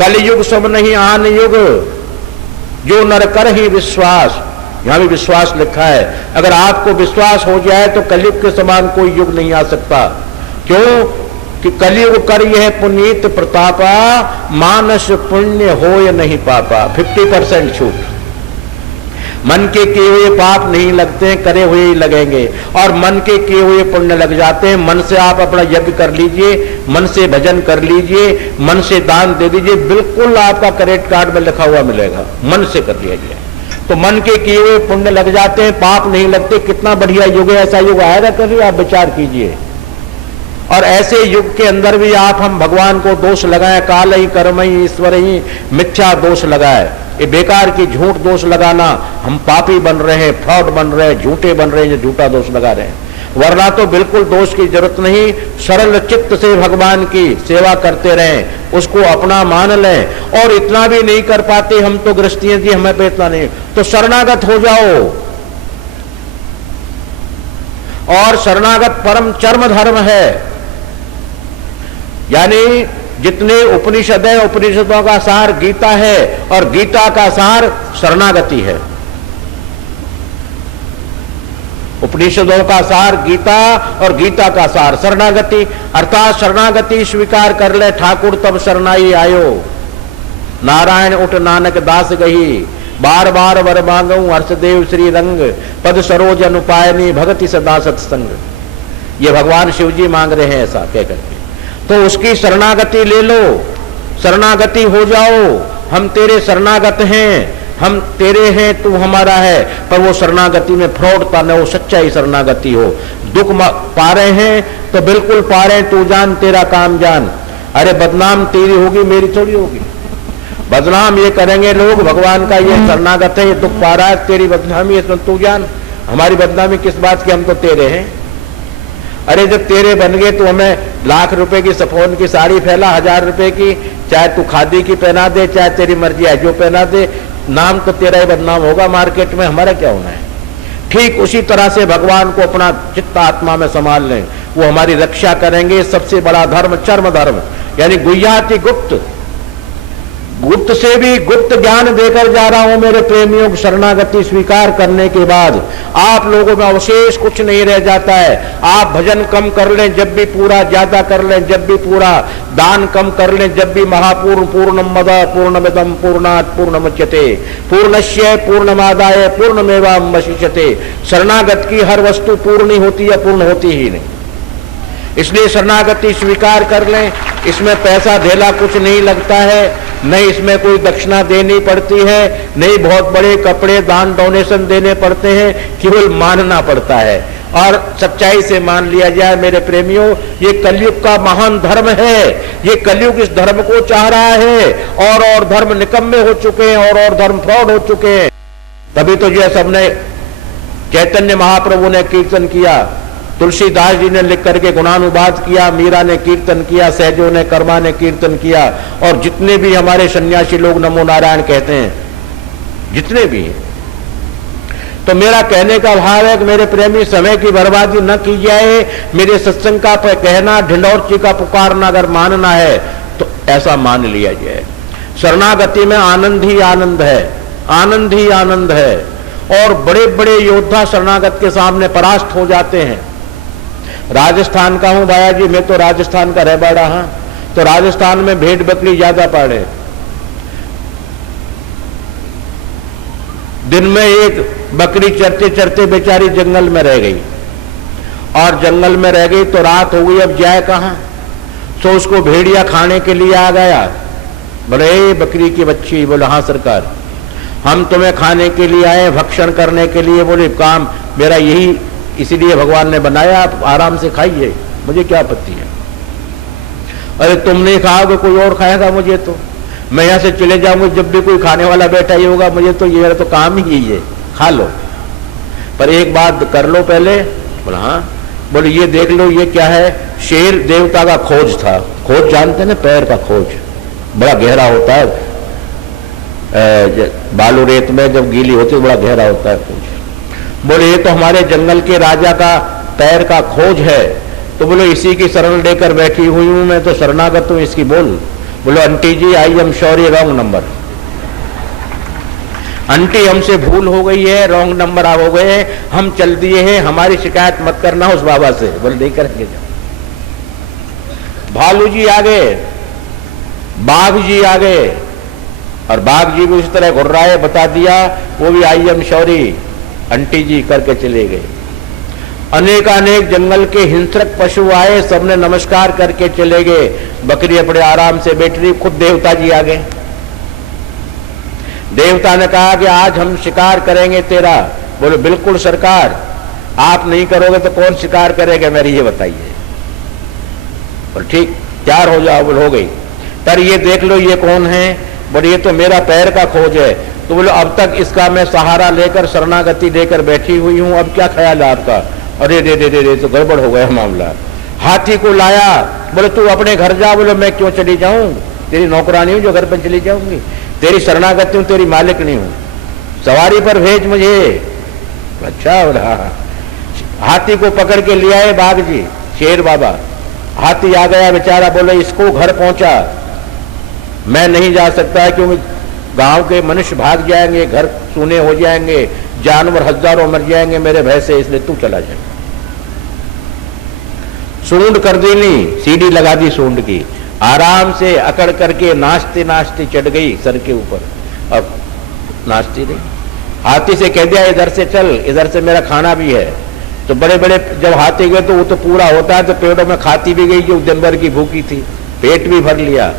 कलयुग सब नहीं आन युग, जो नर कर ही विश्वास, यहां भी विश्वास लिखा है। अगर आपको विश्वास हो जाए तो कलयुग के समान कोई युग नहीं आ सकता। क्यों कि कलयुग कर यह पुनीत प्रतापा, मानस पुण्य होय नहीं पापा। 50% छूट। मन के किए हुए पाप नहीं लगते, करे हुए ही लगेंगे, और मन के किए हुए पुण्य लग जाते हैं। मन से आप अपना यज्ञ कर लीजिए, मन से भजन कर लीजिए, मन से दान दे दीजिए, बिल्कुल आपका क्रेडिट कार्ड में लिखा हुआ मिलेगा। मन से कर लीजिए तो मन के किए हुए पुण्य लग जाते हैं, पाप नहीं लगते। कितना बढ़िया युग है, ऐसा युग आएगा कभी? आप विचार कीजिए। और ऐसे युग के अंदर भी आप हम भगवान को दोष लगाएं, काल ही कर्म ही ईश्वर ही मिथ्या दोष लगाए, ये बेकार की झूठ दोष लगाना। हम पापी बन रहे हैं, फ्रॉड बन रहे हैं, झूठे बन रहे हैं, जो झूठा दोष लगा रहे हैं। वरना तो बिल्कुल दोष की जरूरत नहीं। सरल चित्त से भगवान की सेवा करते रहें, उसको अपना मान लें। और इतना भी नहीं कर पाते हम तो गृहस्थी जी, हमें पे इतना नहीं, तो शरणागत हो जाओ। और शरणागत परम चरम धर्म है। यानी जितने उपनिषद है, उपनिषदों का सार गीता है, और गीता का सार शरणागति है। उपनिषदों का सार गीता, और गीता का सार शरणागति। अर्थात शरणागति स्वीकार कर ले ठाकुर तब शरणाई आयो, नारायण उठ नानक दास गही, बार बार वर मांगू हर्षदेव श्री रंग, पद सरोज अनुपायनी भगति सदा सत्संग। ये भगवान शिव जी मांग रहे हैं ऐसा कह करके। तो उसकी शरणागति ले लो, शरणागति हो जाओ। हम तेरे शरणागत हैं, हम तेरे हैं, तू हमारा है। पर वो शरणागति में फ्रॉडता न हो, सच्चाई शरणागति हो। दुख पा रहे हैं तो बिल्कुल पा रहे हैं, तू जान तेरा काम जान। अरे बदनाम तेरी होगी, मेरी थोड़ी होगी। बदनाम ये करेंगे लोग, भगवान का ये शरणागत है, ये दुख पा रहा है, तेरी बदनामी है, इसमें तू जान। हमारी बदनामी किस बात की? हम तो तेरे हैं। अरे जब तेरे बन गए तो हमें लाख रुपए की सफोन की साड़ी फैला, 1000 रुपए की, चाहे तू खादी की पहना दे, चाहे तेरी मर्जी है जो पहना दे, नाम तो तेरा ही बदनाम होगा मार्केट में, हमारा क्या होना है। ठीक उसी तरह से भगवान को अपना चित्त आत्मा में संभाल लें, वो हमारी रक्षा करेंगे। सबसे बड़ा धर्म चर्म धर्म, यानी गुह्याति गुप्त, गुप्त से भी गुप्त ज्ञान देकर जा रहा हूं मेरे प्रेमियों। शरणागति स्वीकार करने के बाद आप लोगों में अवशेष कुछ नहीं रह जाता है। आप भजन कम कर लें जब भी पूरा, ज्यादा कर लें जब भी पूरा, दान कम कर लें जब भी महापूर्ण, पूर्णम मद पूर्णमिदम पूर्णात् पूर्णमुच्यते पूर्णस्य पूर्णमादाय पूर्णमेवावशिष्यते। शरणागत की हर वस्तु पूर्ण होती है, पूर्ण होती ही नहीं। इसलिए शरणागति स्वीकार कर लें। इसमें पैसा धेला कुछ नहीं लगता है, नहीं इसमें कोई दक्षिणा देनी पड़ती है, नहीं बहुत बड़े कपड़े दान डोनेशन देने पड़ते हैं, केवल मानना पड़ता है और सच्चाई से मान लिया जाए। मेरे प्रेमियों, ये कलयुग का महान धर्म है। ये कलयुग इस धर्म को चाह रहा है, और धर्म निकम्मे हो चुके हैं, और धर्म फ्रॉड हो चुके हैं। तभी तो जो सबने चैतन्य महाप्रभु ने कीर्तन किया, तुलसीदास जी ने लिख करके गुणानुवाद किया, मीरा ने कीर्तन किया, सहजों ने कर्मा ने कीर्तन किया, और जितने भी हमारे सन्यासी लोग नमो नारायण कहते हैं, जितने भी हैं। तो मेरा कहने का भाव है कि मेरे प्रेमी, समय की बर्बादी न की जाए। मेरे सत्संग का कहना, ढिंडौरची का पुकारना अगर मानना है तो ऐसा मान लिया जाए। शरणागति में आनंद ही आनंद है, आनंद ही आनंद है। और बड़े बड़े योद्धा शरणागत के सामने परास्त हो जाते हैं। राजस्थान का हूं बाया जी, मैं तो राजस्थान का रह बड़ा हूं, तो राजस्थान में भेड़ बकरी ज्यादा पाड़े। दिन में एक बकरी चरते चरते बेचारी जंगल में रह गई, और जंगल में रह गई तो रात हो गई, अब जाए कहां? तो उसको भेड़िया खाने के लिए आ गया। बोले बकरी की बच्ची, बोले हाँ सरकार, हम तुम्हें खाने के लिए आए, भक्षण करने के लिए। बोले काम मेरा यही, इसीलिए भगवान ने बनाया, आप आराम से खाइए, मुझे क्या आपत्ति है। अरे तुम नहीं खाओगे कोई और खाएगा, मुझे तो, मैं यहां से चले जाऊंगा, जब भी कोई खाने वाला बैठा ही होगा, मुझे तो ये तो काम ही यही है, खा लो, पर एक बात कर लो पहले। बोला हाँ। बोले ये देख लो, ये क्या है? शेर देवता का खोज था। खोज जानते ना, पैर का खोज, बड़ा गहरा होता है, बालू रेत में जब गीली होती है बड़ा गहरा होता है खोज। बोले ये तो हमारे जंगल के राजा का पैर का खोज है। तो बोले इसी की शरण लेकर बैठी हुई हूं मैं, तो शरणागत हूं इसकी। बोले aunty ji, I am sorry, wrong number. Aunty हमसे भूल हो गई है, रॉन्ग नंबर आप हो गए, हम चल दिए हैं, हमारी शिकायत मत करना उस बाबा से। बोले नहीं करेंगे। जाओ। भालू जी आ गए, बाघ जी आ गए, और बाघ जी भी इस तरह घुर रहा है, बता दिया, वो भी आई एम सॉरी आंटी जी करके चले गए। अनेकानेक जंगल के हिंसक पशु आए, सबने नमस्कार करके चले गए। बकरी अपने आराम से बैठ रही, खुद देवता जी आ गए। देवता ने कहा कि आज हम शिकार करेंगे तेरा। बोले बिल्कुल सरकार, आप नहीं करोगे तो कौन शिकार करेगा मेरी, ये बताइए। और ठीक, तैयार हो जाओ। बोले हो गई। पर ये देख लो, ये कौन है? बोले ये तो मेरा पैर का खोज है। तो बोले अब तक इसका मैं सहारा लेकर, शरणागति लेकर बैठी हुई हूं, अब क्या ख्याल है आपका? अरे रे रे रे रे, तो गड़बड़ हो गया मामला। हाथी को लाया। बोले तू अपने घर जा। बोले मैं क्यों चली जाऊं, तेरी नौकरानी हूं जो घर पर चली जाऊंगी, तेरी शरणागति हूं, तेरी मालिक नहीं हूं, सवारी पर भेज मुझे। अच्छा बोला। हाथी को पकड़ के ले आए बाघ जी, शेर बाबा। हाथी आ गया बेचारा। बोले इसको घर पहुंचा, मैं नहीं जा सकता क्योंकि गांव के मनुष्य भाग जाएंगे, घर सूने हो जाएंगे, जानवर हजारों मर जाएंगे मेरे भय से, इसलिए तू चला जाए। सूंड कर दी, नहीं सीढ़ी लगा दी सूंड की, आराम से अकड़ करके नाचते नाचते चढ़ गई सर के ऊपर। अब नाचती रही। हाथी से कह दिया इधर से चल, इधर से मेरा खाना भी है। तो बड़े बड़े जब हाथी गए तो वो तो पूरा होता है, तो पेड़ों में खाती भी गई जो दिन भर की भूखी थी, पेट भी भर लिया।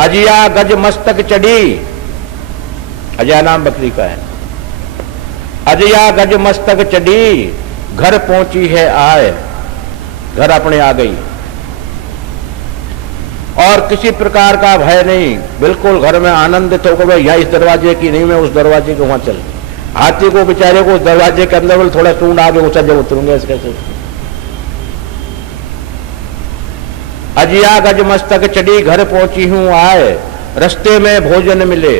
अजिया गज मस्तक चढ़ी, अजया नाम बकरी का है। अजया गज मस्तक चढ़ी, घर पहुंची है आए, घर अपने आ गई, और किसी प्रकार का भय नहीं, बिल्कुल घर में आनंदित होकर भाई यहाँ इस दरवाजे की नहीं, मैं उस दरवाजे के वहां चल। हाथी को बेचारे को उस दरवाजे के अंदर बोले थोड़ा सूंड आगे ऊंचा जब उतरूंगा इसके से। अजिया गज मस्तक चढ़ी, घर पहुंची हूं आए, रस्ते में भोजन मिले,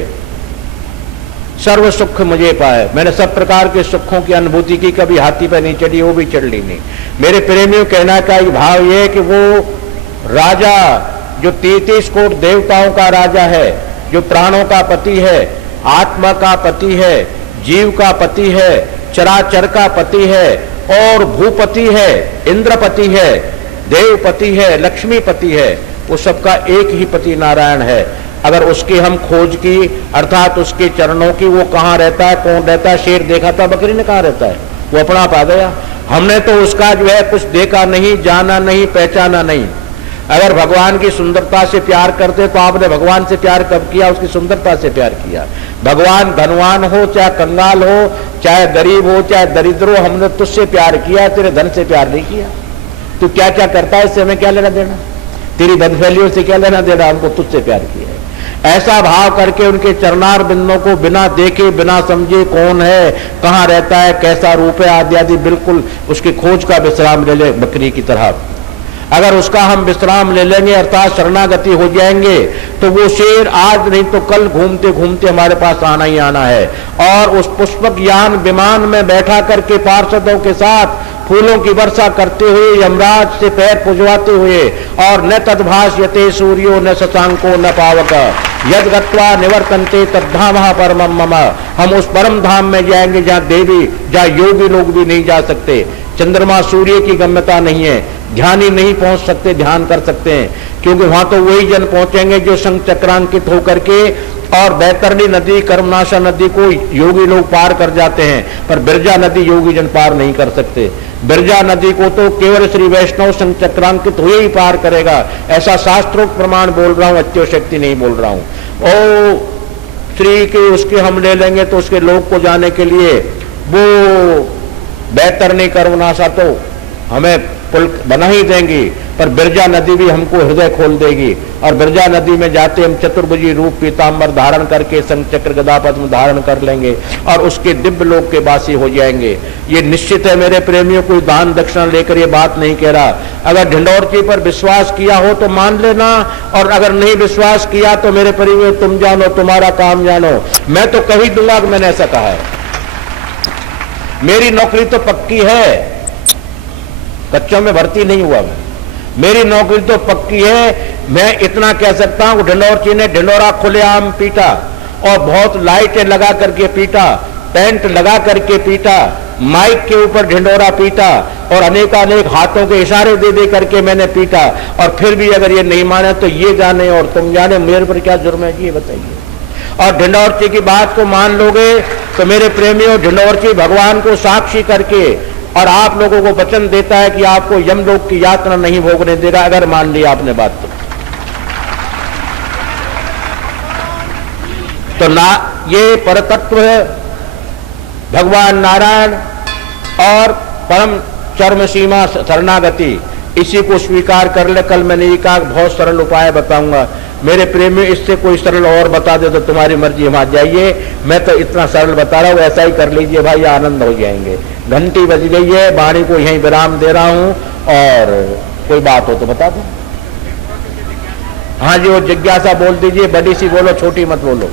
सर्व सुख मुझे पाए। मैंने सब प्रकार के सुखों की अनुभूति की, कभी हाथी पर नहीं चढ़ी, वो भी चढ़ ली नहीं। मेरे प्रेमियों कहना का भाव ये कि वो राजा जो 33 कोट देवताओं का राजा है, जो प्राणों का पति है, आत्मा का पति है, जीव का पति है, चराचर का पति है, और भूपति है, इंद्रपति है, देवपति है, लक्ष्मीपति है, वो सबका एक ही पति नारायण है। अगर उसकी हम खोज की, अर्थात उसके चरणों की, वो कहाँ रहता है, कौन रहता है? शेर देखा था, बकरी ने कहाँ रहता है? वो अपना पा गया। हमने तो उसका जो है कुछ देखा नहीं, जाना नहीं, पहचाना नहीं। अगर भगवान की सुंदरता से प्यार करते तो आपने भगवान से प्यार कब किया? उसकी सुंदरता से प्यार किया। भगवान धनवान हो चाहे कंगाल हो, चाहे गरीब हो चाहे दरिद्र हो, हमने तुझसे प्यार किया, तेरे धन से प्यार नहीं किया। तू क्या क्या करता है इससे हमें क्या लेना देना? तेरी बदफैलियों से क्या लेना देना? हमको तुझसे प्यार किया है। ऐसा भाव करके उनके चरणार बिंदों को बिना देखे बिना समझे कौन है, कहाँ रहता है, कैसा रूप है आदि आदि बिल्कुल उसकी खोज का विश्राम ले ले बकरी की तरह। अगर उसका हम विश्राम ले लेंगे अर्थात शरणागति हो जाएंगे तो वो शेर आज नहीं तो कल घूमते घूमते हमारे पास आना ही आना है। और उस पुष्पक यान विमान में बैठा करके पार्षदों के साथ फूलों की वर्षा करते हुए यमराज से पैर पुजवाते हुए और न तद्भाष्यते सूर्यो न शशांको न पावक यद गत्वा निवर्तन्ते तद्धामः परमं मम। हम उस परम धाम में जाएंगे जहाँ देवी जहाँ योगी लोग भी नहीं जा सकते। चंद्रमा सूर्य की गम्यता नहीं है, ध्यान ही नहीं पहुंच सकते, ध्यान कर सकते हैं क्योंकि वहां तो वही जन पहुंचेंगे जो संग चक्रांकित होकर के और बैतरणी नदी कर्मनाशा नदी को योगी लोग पार कर जाते हैं, पर बिरजा नदी योगी जन पार नहीं कर सकते। बिरजा नदी को तो केवल श्री वैष्णव संग चक्रांकित हुए ही पार करेगा, ऐसा शास्त्रोक्त प्रमाण बोल रहा हूं, अत्योशक्ति नहीं बोल रहा हूं। ओ श्री के उसके हम ले लेंगे तो उसके लोक को जाने के लिए वो बैतरणी कर्मनाशा तो हमें पुल बना ही देंगी, पर बिरजा नदी भी हमको हृदय खोल देगी। और बिरजा नदी में जाते हम चतुर्भुजी रूप पीताम्बर धारण करके संग चक्र गदा पद्म धारण कर लेंगे और उसके दिव्य लोक के वासी हो जाएंगे। ये निश्चित है मेरे प्रेमियों, कोई दान दक्षिणा लेकर ये बात नहीं कह रहा। अगर ढिंडोरची पर विश्वास किया हो तो मान लेना, और अगर नहीं विश्वास किया तो मेरे प्रेमियों तुम जानो, तुम्हारा काम जानो। मैं तो कह ही दूंगा कि मैंने ऐसा कहा है। मेरी नौकरी तो पक्की है, कच्चों में भर्ती नहीं हुआ मैं, मेरी नौकरी तो पक्की है। मैं इतना कह सकता हूं ढिंडोरची ने ढिंडोरा खुलेआम पीटा और बहुत लाइटें लगा करके पीटा, टेंट लगा करके पीटा, माइक के ऊपर ढिंडोरा पीटा और अनेकानेक हाथों के इशारे दे दे करके मैंने पीटा। और फिर भी अगर ये नहीं माने तो ये जाने और तुम जाने मेरे पर क्या जुर्म है ये बताइए। और ढिंडोरची की बात को मान लोगे तो मेरे प्रेमियों ढिंडोरची भगवान को साक्षी करके और आप लोगों को वचन देता है कि आपको यमलोक की यातना नहीं भोगने देगा, अगर मान लिया आपने बात तो ना ये परतत्व भगवान नारायण और परम चरम सीमा शरणागति, इसी को स्वीकार कर ले। कल मैंने ये कहा बहुत सरल उपाय बताऊंगा मेरे प्रेमी, इससे कोई सरल और बता दे तो तुम्हारी मर्जी, वहां जाइए। मैं तो इतना सरल बता रहा हूं, ऐसा ही कर लीजिए भाई, आनंद हो जाएंगे। घंटी बज गई है, वाणी को यहीं विराम दे रहा हूं, और कोई बात हो तो बता दो। हाँ जी, वो जिज्ञासा बोल दीजिए, बड़ी सी बोलो, छोटी मत बोलो।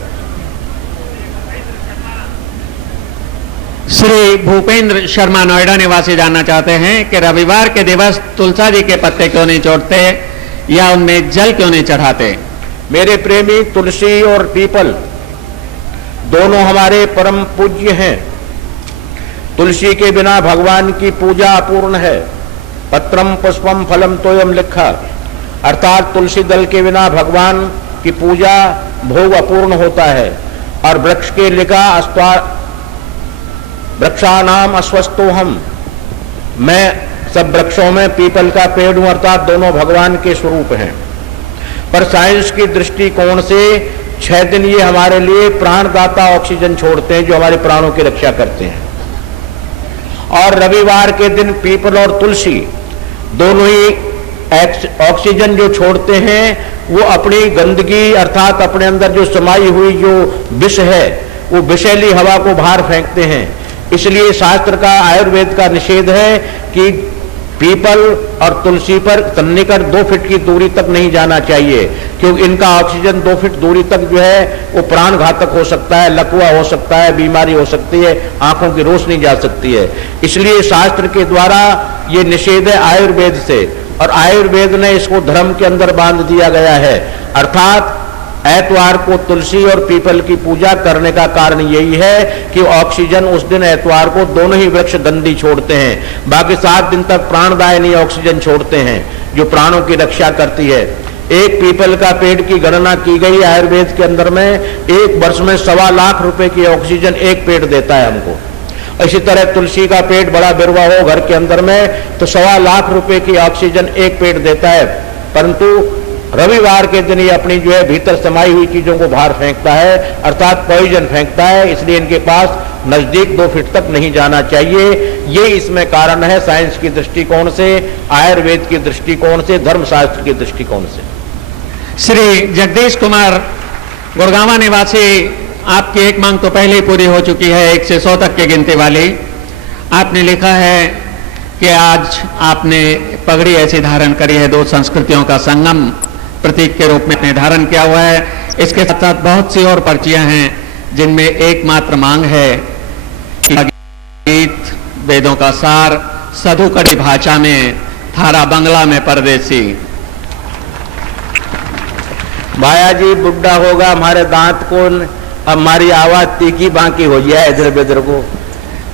श्री भूपेंद्र शर्मा नोएडा निवासी जानना चाहते हैं कि रविवार के दिवस तुलसा जी के पत्ते क्यों नहीं छोड़ते या उनमें जल क्यों नहीं चढ़ाते। मेरे प्रेमी, तुलसी और पीपल दोनों हमारे परम पूज्य हैं। तुलसी के बिना भगवान की पूजा अपूर्ण है। पत्रम पुष्पम फलम तोयम लिखा, अर्थात तुलसी दल के बिना भगवान की पूजा भोग अपूर्ण होता है। और वृक्ष के लिखा वृक्षानाम अस्वस्थो हम, मैं सब वृक्षों में पीपल का पेड़ हूं, अर्थात दोनों भगवान के स्वरूप हैं। पर साइंस की दृष्टिकोण से 6 दिन ये हमारे लिए प्राणदाता ऑक्सीजन छोड़ते हैं, जो हमारे प्राणों की रक्षा करते हैं। और रविवार के दिन पीपल और तुलसी दोनों ही ऑक्सीजन जो छोड़ते हैं वो अपनी गंदगी अर्थात अपने अंदर जो समाई हुई जो विष है वो विषैली हवा को बाहर फेंकते हैं। इसलिए शास्त्र का आयुर्वेद का निषेध है कि पीपल और तुलसी पर सन्निकट 2 फीट की दूरी तक नहीं जाना चाहिए, क्योंकि इनका ऑक्सीजन 2 फीट दूरी तक जो है वो प्राण घातक हो सकता है, लकवा हो सकता है, बीमारी हो सकती है, आंखों की रोशनी जा सकती है। इसलिए शास्त्र के द्वारा ये निषेध है आयुर्वेद से, और आयुर्वेद ने इसको धर्म के अंदर बांध दिया गया है। अर्थात एतवार को तुलसी और पीपल की पूजा करने का कारण यही है कि ऑक्सीजन उस दिन एतवार को दोनों ही वृक्ष गंदी छोड़ते हैं, बाकी 7 दिन तक प्राणदायिनी ऑक्सीजन छोड़ते हैं जो प्राणों की रक्षा करती है। एक पीपल का पेड़ की गणना की गई आयुर्वेद के अंदर में, 1 वर्ष में 1.25 लाख रुपए की ऑक्सीजन एक पेड़ देता है हमको। इसी तरह तुलसी का पेड़ बड़ा बिरवा हो घर के अंदर में तो 1.25 लाख रुपए की ऑक्सीजन एक पेड़ देता है। परंतु रविवार के दिन ये अपनी जो है भीतर समाई हुई चीजों को बाहर फेंकता है, अर्थात पॉइजन फेंकता है, इसलिए इनके पास नजदीक 2 फीट तक नहीं जाना चाहिए। ये इसमें कारण है साइंस की दृष्टिकोण से, आयुर्वेद की दृष्टिकोण से, धर्मशास्त्र के दृष्टिकोण से। श्री जगदीश कुमार गुड़गांवा निवासी आपकी एक मांग तो पहले ही पूरी हो चुकी है, 1 से 100 तक की गिनती वाली। आपने लिखा है कि आज आपने पगड़ी ऐसी धारण करी है, दो संस्कृतियों का संगम प्रतीक के रूप में आपने धारण किया हुआ है। इसके साथ साथ बहुत सी और पर्चियां हैं जिनमें एकमात्र मांग है कि गीत वेदों का सार साधु कड़ी भाषा में थारा बंगला में परदेसी। भाया जी बुढ़ा होगा, हमारे दांत को हमारी आवाज तीखी बाकी हो जाए इधर बेधर को,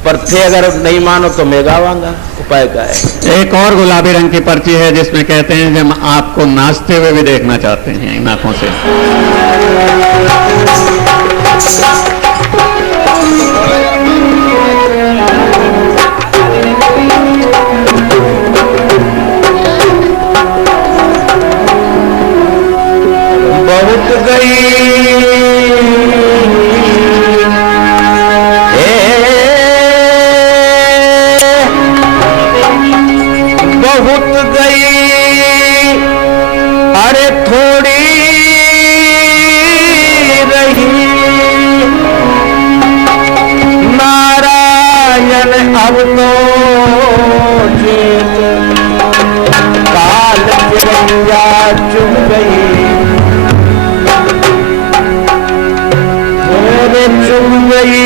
पर थे अगर नहीं मानो तो मैं गावांगा। उपाय क्या है? एक और गुलाबी रंग की पर्ची है जिसमें कहते हैं कि हम आपको नाचते हुए भी देखना चाहते हैं इन आंखों से। बहुत गई बहुत गई, अरे थोड़ी रही, नारायण अब तो जीत, काल चिड़िया चुग गई, थोड़े चुग गई,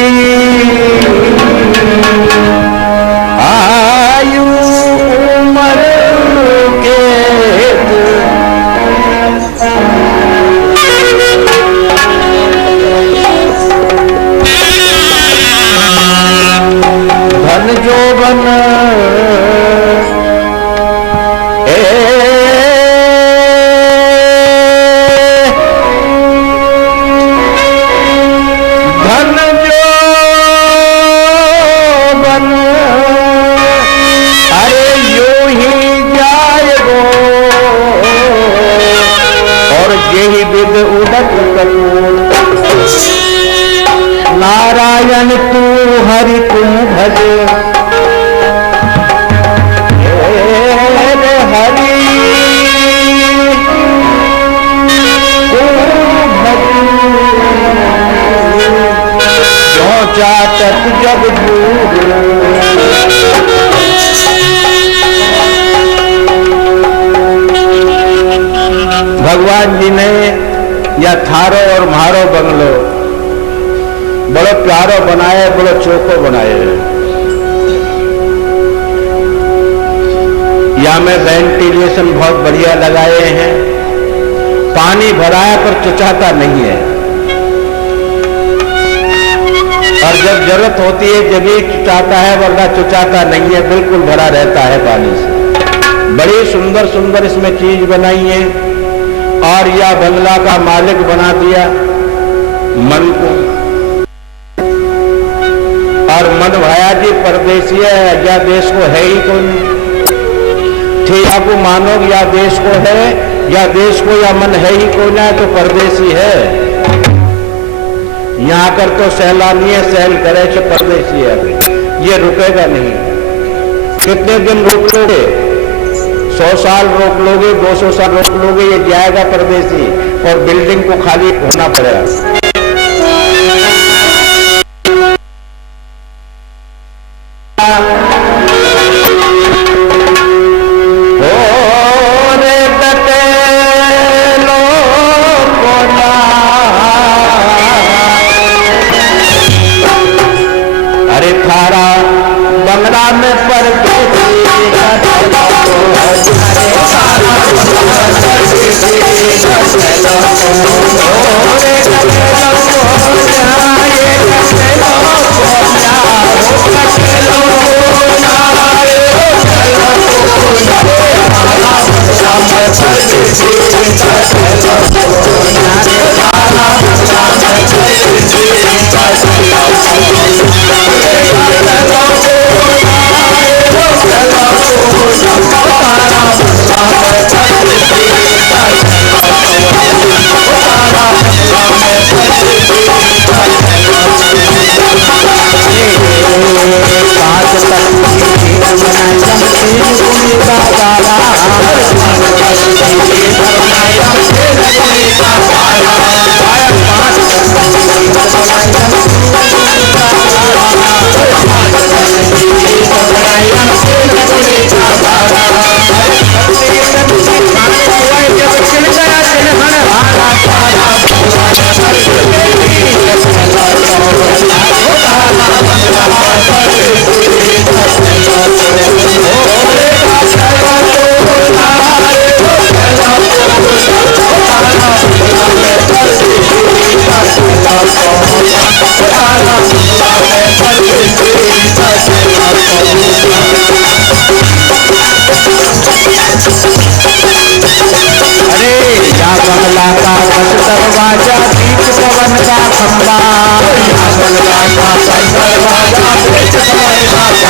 जोबन धन जोबन, अरे यूं ही जाएगो, और यही विद उदक कपूर, नारायण तू हरि तुम भज, हरि क्यों चाटत जग दूर। भगवान जी ने या थारो और म्हारो बंगलो बड़ो प्यारो बनाए, बड़ो चोखो बनाए। या में वेंटिलेशन बहुत बढ़िया लगाए हैं, पानी भराया पर चुचाता नहीं है, और जब जरूरत होती है जब ही चुचाता है, वरना चुचाता नहीं है, बिल्कुल भरा रहता है पानी से। बड़ी सुंदर सुंदर इसमें चीज बनाई है, और यह बंगला का मालिक बना दिया मन को। और मन भाया जी परदेसी है, या देश को है ही कौन, ठीक आपको मानो या देश को है, या देश को या मन है ही कौन है, तो परदेसी है। यहाँ कर तो सैलानी है, सैल करे तो परदेसी है, ये रुकेगा नहीं। कितने दिन रोक लोगे? 100 साल रोक लोगे, 200 साल रोक लोगे, ये जाएगा परदेसी, और बिल्डिंग को खाली होना पड़ेगा। अरे थारा बंगला में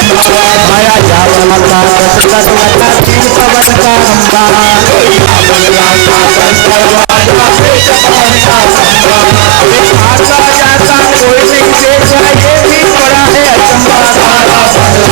माया जावल का दशरथ लखा तीन पवन का खंबा आता जाता कोई नहीं देखा ये भी बड़ा है अचंबा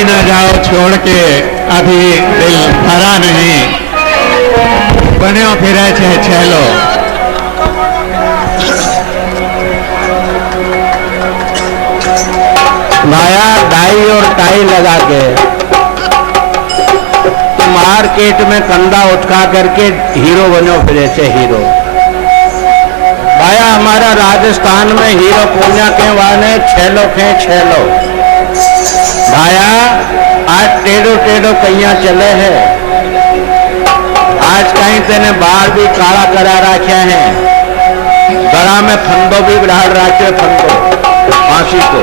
कभी न जाओ छोड़ के, अभी दिल भरा नहीं, बन्यो फिरे छे छेलो। भाया डाई और टाई लगा के मार्केट में कंधा उठा करके हीरो बनो फिरे से हीरो। भाया हमारा राजस्थान में हीरो पूजा के वाले छेलो खे छेलो। भाया आज टेढ़ो टेढ़ो कैया चले हैं, आज कहीं तेने बाल भी काला करा रखे हैं, गला में फंदो भी बढ़ा रखे, फंदो फांसी को।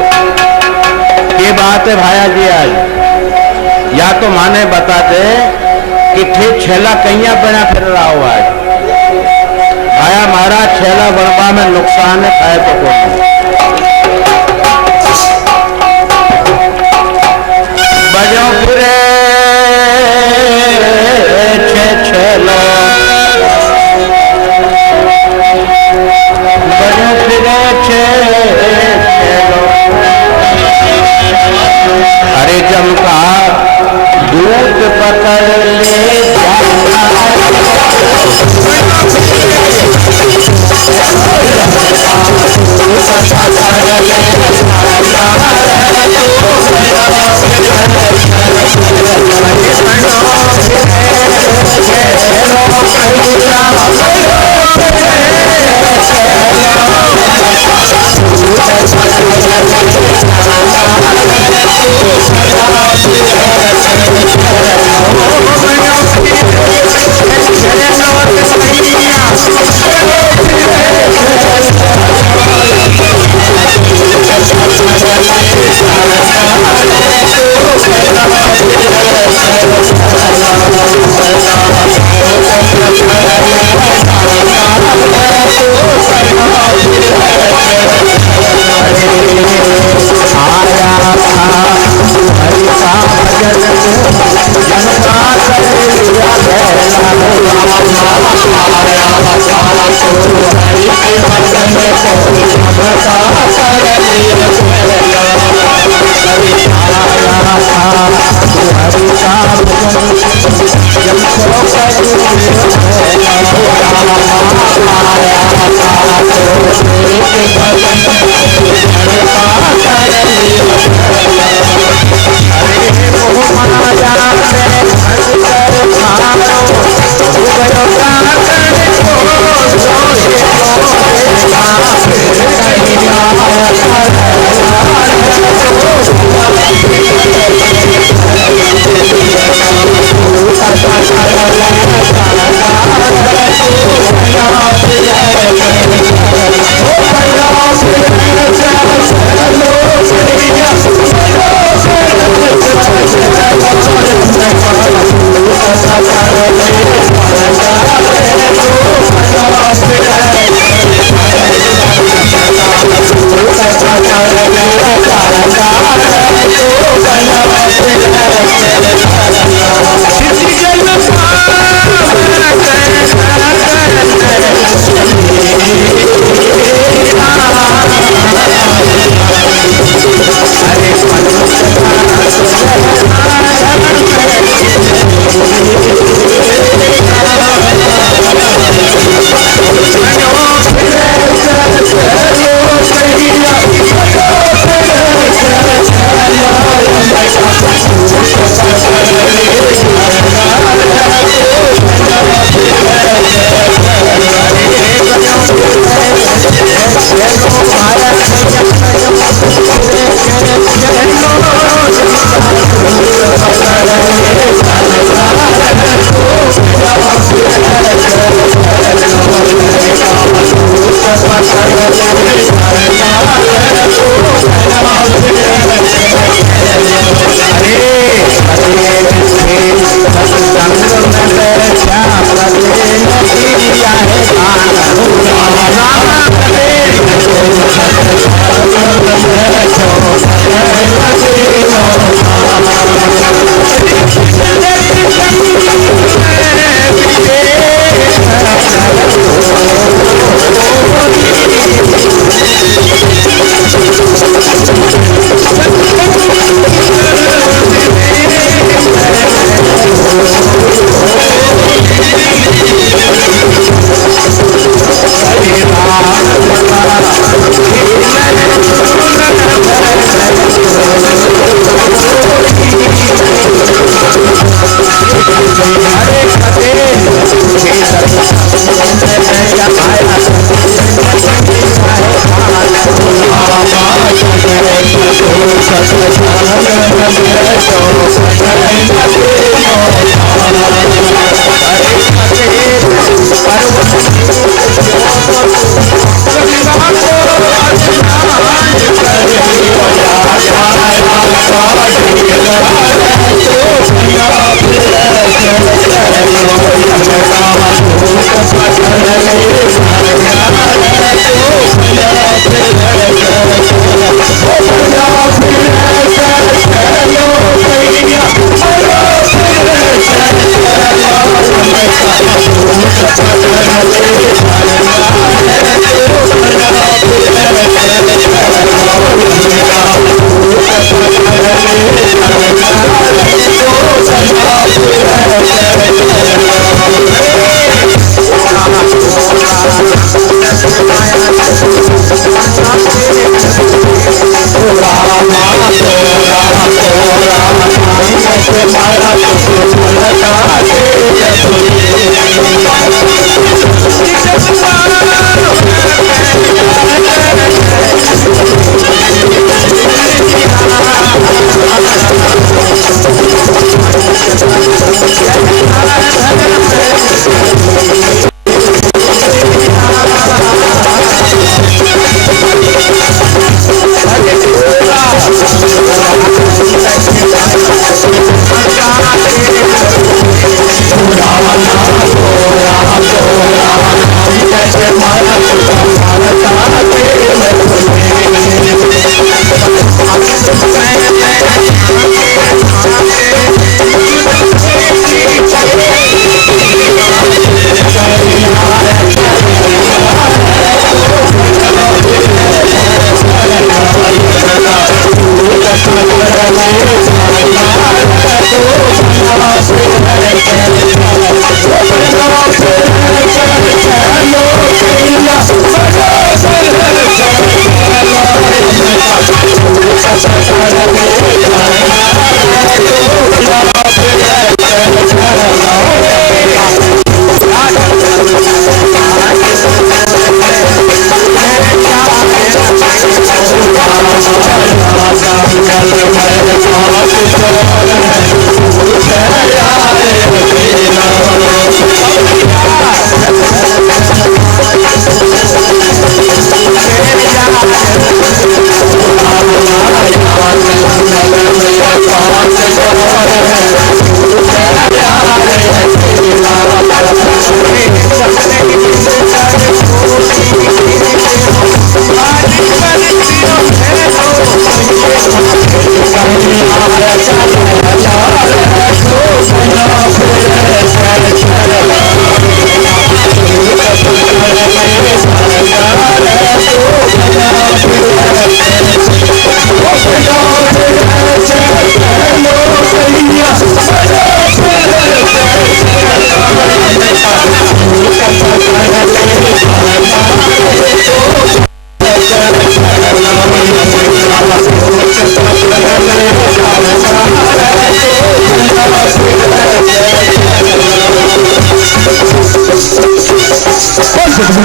ये बात है भाया जी, आज या तो माने बता दे कि ठीक छेला कैया बना फिर रहा हो आज। भाया मारा छेला बनवा में नुकसान है, खाए तो कौन। बजो फिरे छे छेलो, बजो फिरे छे छेलो। अरे जमका दूध पकड़ ले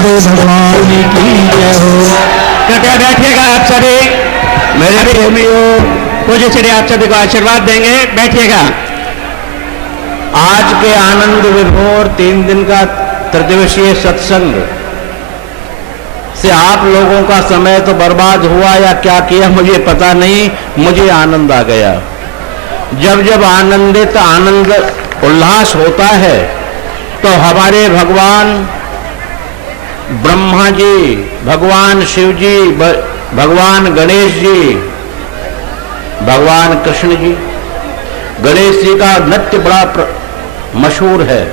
भगवान की जय हो। कृपया बैठिएगा आप सभी, मेरे प्रेमियों। पूज्य श्री आप सभी को आशीर्वाद देंगे, बैठिएगा। आज के आनंद विभोर 3 दिन का त्रिदिवसीय सत्संग से आप लोगों का समय तो बर्बाद हुआ या क्या किया मुझे पता नहीं, मुझे आनंद आ गया। जब जब आनंदित आनंद उल्लास होता है तो हमारे भगवान ब्रह्मा जी, भगवान शिव जी, भगवान गणेश जी, भगवान कृष्ण जी, गणेश जी का नृत्य बड़ा मशहूर है,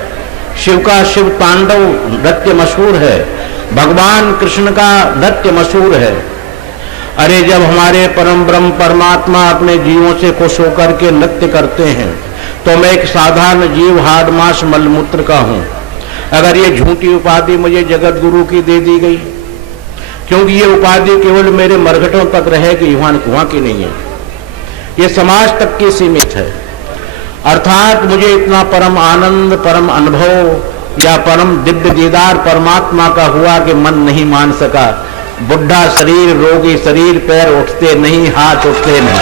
शिव का शिव तांडव नृत्य मशहूर है, भगवान कृष्ण का नृत्य मशहूर है। अरे जब हमारे परम ब्रह्म परमात्मा अपने जीवों से खुश होकर के नृत्य करते हैं तो मैं एक साधारण जीव हाड़ मांस मलमूत्र का हूं। अगर ये झूठी उपाधि मुझे जगत गुरु की दे दी गई, क्योंकि ये उपाधि केवल मेरे मरघटों तक रहेगी, वहां की नहीं है, ये समाज तक की सीमित है। अर्थात मुझे इतना परम आनंद, परम अनुभव या परम दिव्य दीदार परमात्मा का हुआ कि मन नहीं मान सका। बुढ़ा शरीर, रोगी शरीर, पैर उठते नहीं, हाथ उठते नहीं,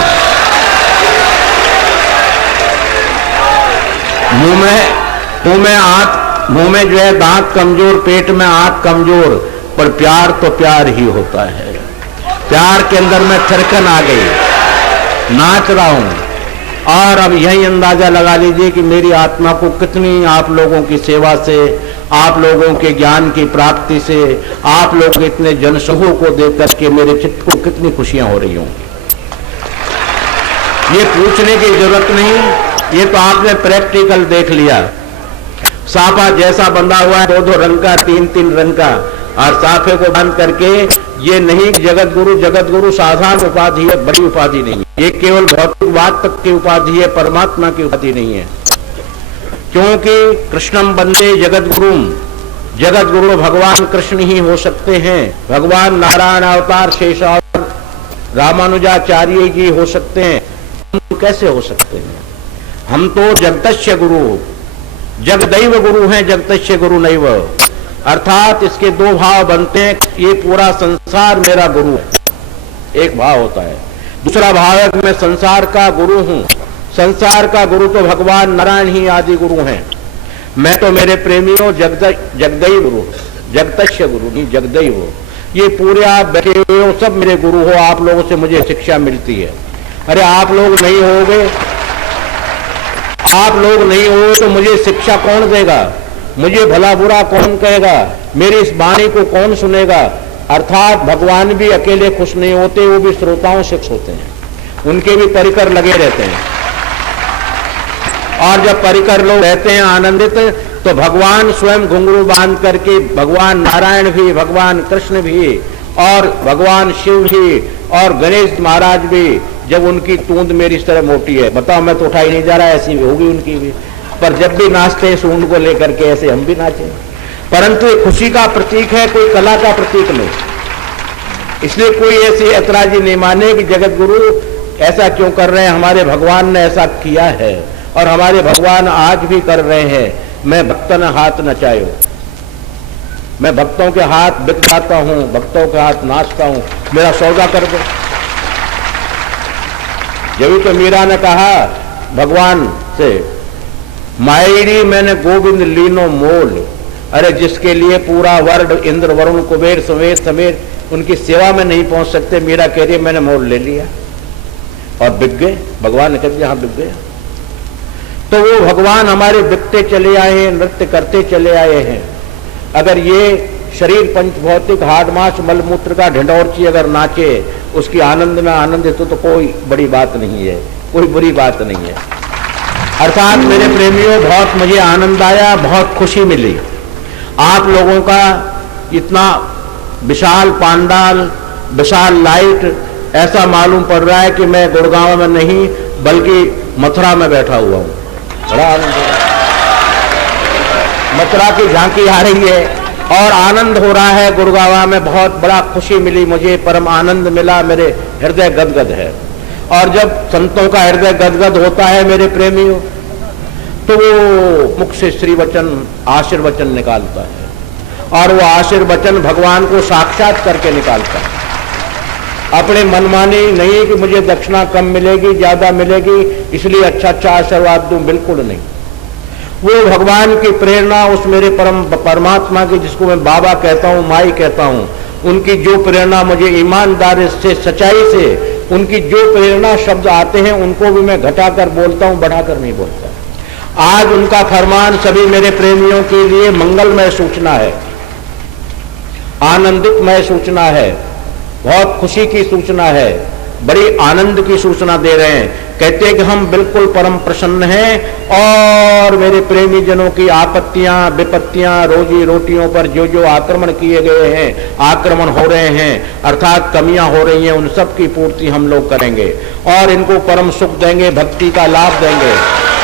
मुंह में मुंह में जो है दांत कमजोर, पेट में आंख कमजोर, पर प्यार तो प्यार ही होता है। प्यार के अंदर में थिरकन आ गई, नाच रहा हूं। और अब यही अंदाजा लगा लीजिए कि मेरी आत्मा को कितनी आप लोगों की सेवा से, आप लोगों के ज्ञान की प्राप्ति से, आप लोग इतने जनसमूह को देख करके मेरे चित्त को कितनी खुशियां हो रही हों। ये पूछने की जरूरत नहीं, ये तो आपने प्रैक्टिकल देख लिया। साफा जैसा बंधा हुआ है, 2-2 रंग का, 3-3 रंग का, और साफे को बांध करके, ये नहीं जगत गुरु साधारण उपाधि है, बड़ी उपाधि नहीं है। ये केवल भौतिकवाद तक की उपाधि है, परमात्मा की उपाधि नहीं है। क्योंकि कृष्णम बंदे जगत गुरु भगवान कृष्ण ही हो सकते हैं। भगवान नारायण अवतार शेषावतार रामानुजाचार्य जी हो सकते हैं, हम कैसे हो सकते हैं? हम तो जगतस्य गुरु, जगदैव गुरु हैं, जगतस्य गुरु नैव। अर्थात इसके 2 भाव बनते हैं, ये पूरा संसार मेरा गुरु है, एक भाव होता है। दूसरा भाव है कि मैं संसार का गुरु हूं। संसार का गुरु तो भगवान नारायण ही आदि गुरु हैं। मैं तो मेरे प्रेमियों जगदैव गुरु, जगतस्य गुरु नहीं, जगदैव। ये पूरे आप बैठे हुए हो, सब मेरे गुरु हो, आप लोगों से मुझे शिक्षा मिलती है। अरे आप लोग नहीं होगे, आप लोग नहीं हो तो मुझे शिक्षा कौन देगा? मुझे भला बुरा कौन कहेगा? मेरी इस वाणी को कौन सुनेगा? अर्थात भगवान भी अकेले खुश नहीं होते, वो भी श्रोताओं से खुश होते हैं, उनके भी परिकर लगे रहते हैं। और जब परिकर लोग रहते हैं आनंदित, तो भगवान स्वयं घुंघरू बांध करके, भगवान नारायण भी, भगवान कृष्ण भी, और भगवान शिव भी, और गणेश महाराज भी, जब उनकी तूंद मेरी इस तरह मोटी है, बताओ मैं तो उठाई नहीं जा रहा, ऐसी भी होगी उनकी भी, पर जब भी नाचते हैं सूंड को लेकर के, ऐसे हम भी नाचें। परंतु ये खुशी का प्रतीक है, कोई कला का प्रतीक नहीं। इसलिए कोई ऐसी ऐतराजी नहीं माने कि जगत गुरु ऐसा क्यों कर रहे हैं, हमारे भगवान ने ऐसा किया है और हमारे भगवान आज भी कर रहे हैं। मैं भक्तन हाथ नचायो, मैं भक्तों के हाथ बिक जाता हूं, भक्तों के हाथ नाचता हूं, मेरा सौदा कर दो। जब तो मीरा ने कहा भगवान से, मायरी मैंने गोविंद लीनो मोल। अरे जिसके लिए पूरा वर्ड इंद्र वरुण कुबेर समेत उनकी सेवा में नहीं पहुंच सकते, मीरा कह रही है मैंने मोल ले लिया और बिक गए। भगवान ने कह दिया हाँ बिक गए। तो वो भगवान हमारे बिकते चले आए हैं, नृत्य करते चले आए हैं। अगर ये शरीर पंचभौतिक हाड मांस मलमूत्र का ढिंढोरची अगर नाचे, उसकी आनंद में आनंदित तो कोई बड़ी बात नहीं है, कोई बुरी बात नहीं है। अर्थात मेरे प्रेमियों, बहुत मुझे आनंद आया, बहुत खुशी मिली। आप लोगों का इतना विशाल पांडाल, विशाल लाइट, ऐसा मालूम पड़ रहा है कि मैं गुड़गांव में नहीं बल्कि मथुरा में बैठा हुआ हूं। बड़ा आनंद हो रहा है, मथुरा की झांकी आ रही है और आनंद हो रहा है। गुड़गांव में बहुत बड़ा खुशी मिली मुझे, परम आनंद मिला, मेरे हृदय गदगद है। और जब संतों का हृदय गदगद होता है मेरे प्रेमियों, तो वो मुख से श्री वचन आशीर्वचन निकालता है, और वो आशीर्वचन भगवान को साक्षात करके निकालता है। अपने मनमानी नहीं कि मुझे दक्षिणा कम मिलेगी, ज्यादा मिलेगी, इसलिए अच्छा आशीर्वाद दूं, बिल्कुल नहीं। वो भगवान की प्रेरणा, उस मेरे परमात्मा की, जिसको मैं बाबा कहता हूं, माई कहता हूं, उनकी जो प्रेरणा मुझे ईमानदारी से, सच्चाई से, उनकी जो प्रेरणा शब्द आते हैं उनको भी मैं घटाकर बोलता हूं, बढ़ाकर नहीं बोलता। आज उनका फरमान सभी मेरे प्रेमियों के लिए मंगलमय सूचना है, आनंदितमय सूचना है, बहुत खुशी की सूचना है, बड़ी आनंद की सूचना दे रहे हैं। कहते हैं कि हम बिल्कुल परम प्रसन्न हैं और मेरे प्रेमी जनों की आपत्तियां विपत्तियां, रोजी रोटियों पर जो जो आक्रमण किए गए हैं, आक्रमण हो रहे हैं, अर्थात कमियां हो रही हैं, उन सब की पूर्ति हम लोग करेंगे और इनको परम सुख देंगे, भक्ति का लाभ देंगे,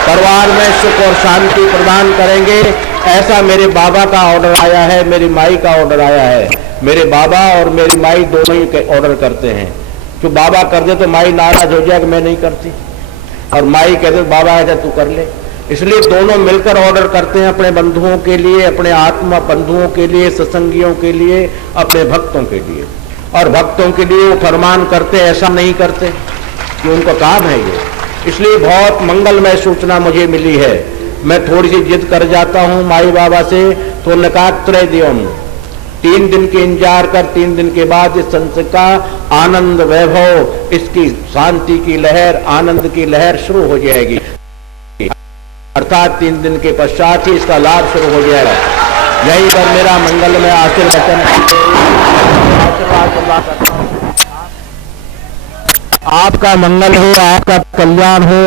परिवार में सुख और शांति प्रदान करेंगे। ऐसा मेरे बाबा का ऑर्डर आया है, मेरी माई का ऑर्डर आया है। मेरे बाबा और मेरी माई दोनों ही ऑर्डर करते हैं। जो बाबा कर दे तो माई नाराज हो जाए कि मैं नहीं करती, और माई कहते बाबा ऐसा तू कर ले। इसलिए दोनों मिलकर ऑर्डर करते हैं अपने बंधुओं के लिए, अपने आत्मा बंधुओं के लिए, सत्संगियों के लिए, अपने भक्तों के लिए। और भक्तों के लिए वो फरमान करते, ऐसा नहीं करते कि उनका काम है ये। इसलिए बहुत मंगलमय सूचना मुझे मिली है। मैं थोड़ी सी जिद कर जाता हूं माई बाबा से, तो उन्होंने कहा त्रय दियोम 3 दिन के इंतजार कर, 3 दिन के बाद इस संस्कृत का आनंद वैभव, इसकी शांति की लहर, आनंद की लहर शुरू हो जाएगी। अर्थात 3 दिन के पश्चात ही इसका लाभ शुरू हो जाएगा। यही पर मेरा मंगल में आशीर्वचन, आपका मंगल हो, आपका कल्याण हो,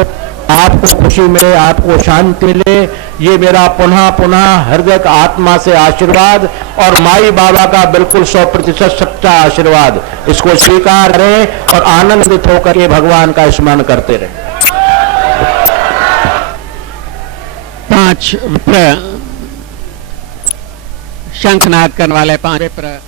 आपको खुशी मिले, आपको शांति मिले, ये मेरा पुनः पुनः हृदय का आत्मा से आशीर्वाद और माई बाबा का बिल्कुल 100% सच्चा आशीर्वाद, इसको स्वीकार करें और आनंदित होकर के भगवान का स्मरण करते रहें। 5 विप्र, शंखनाद करने वाले 5 विप्र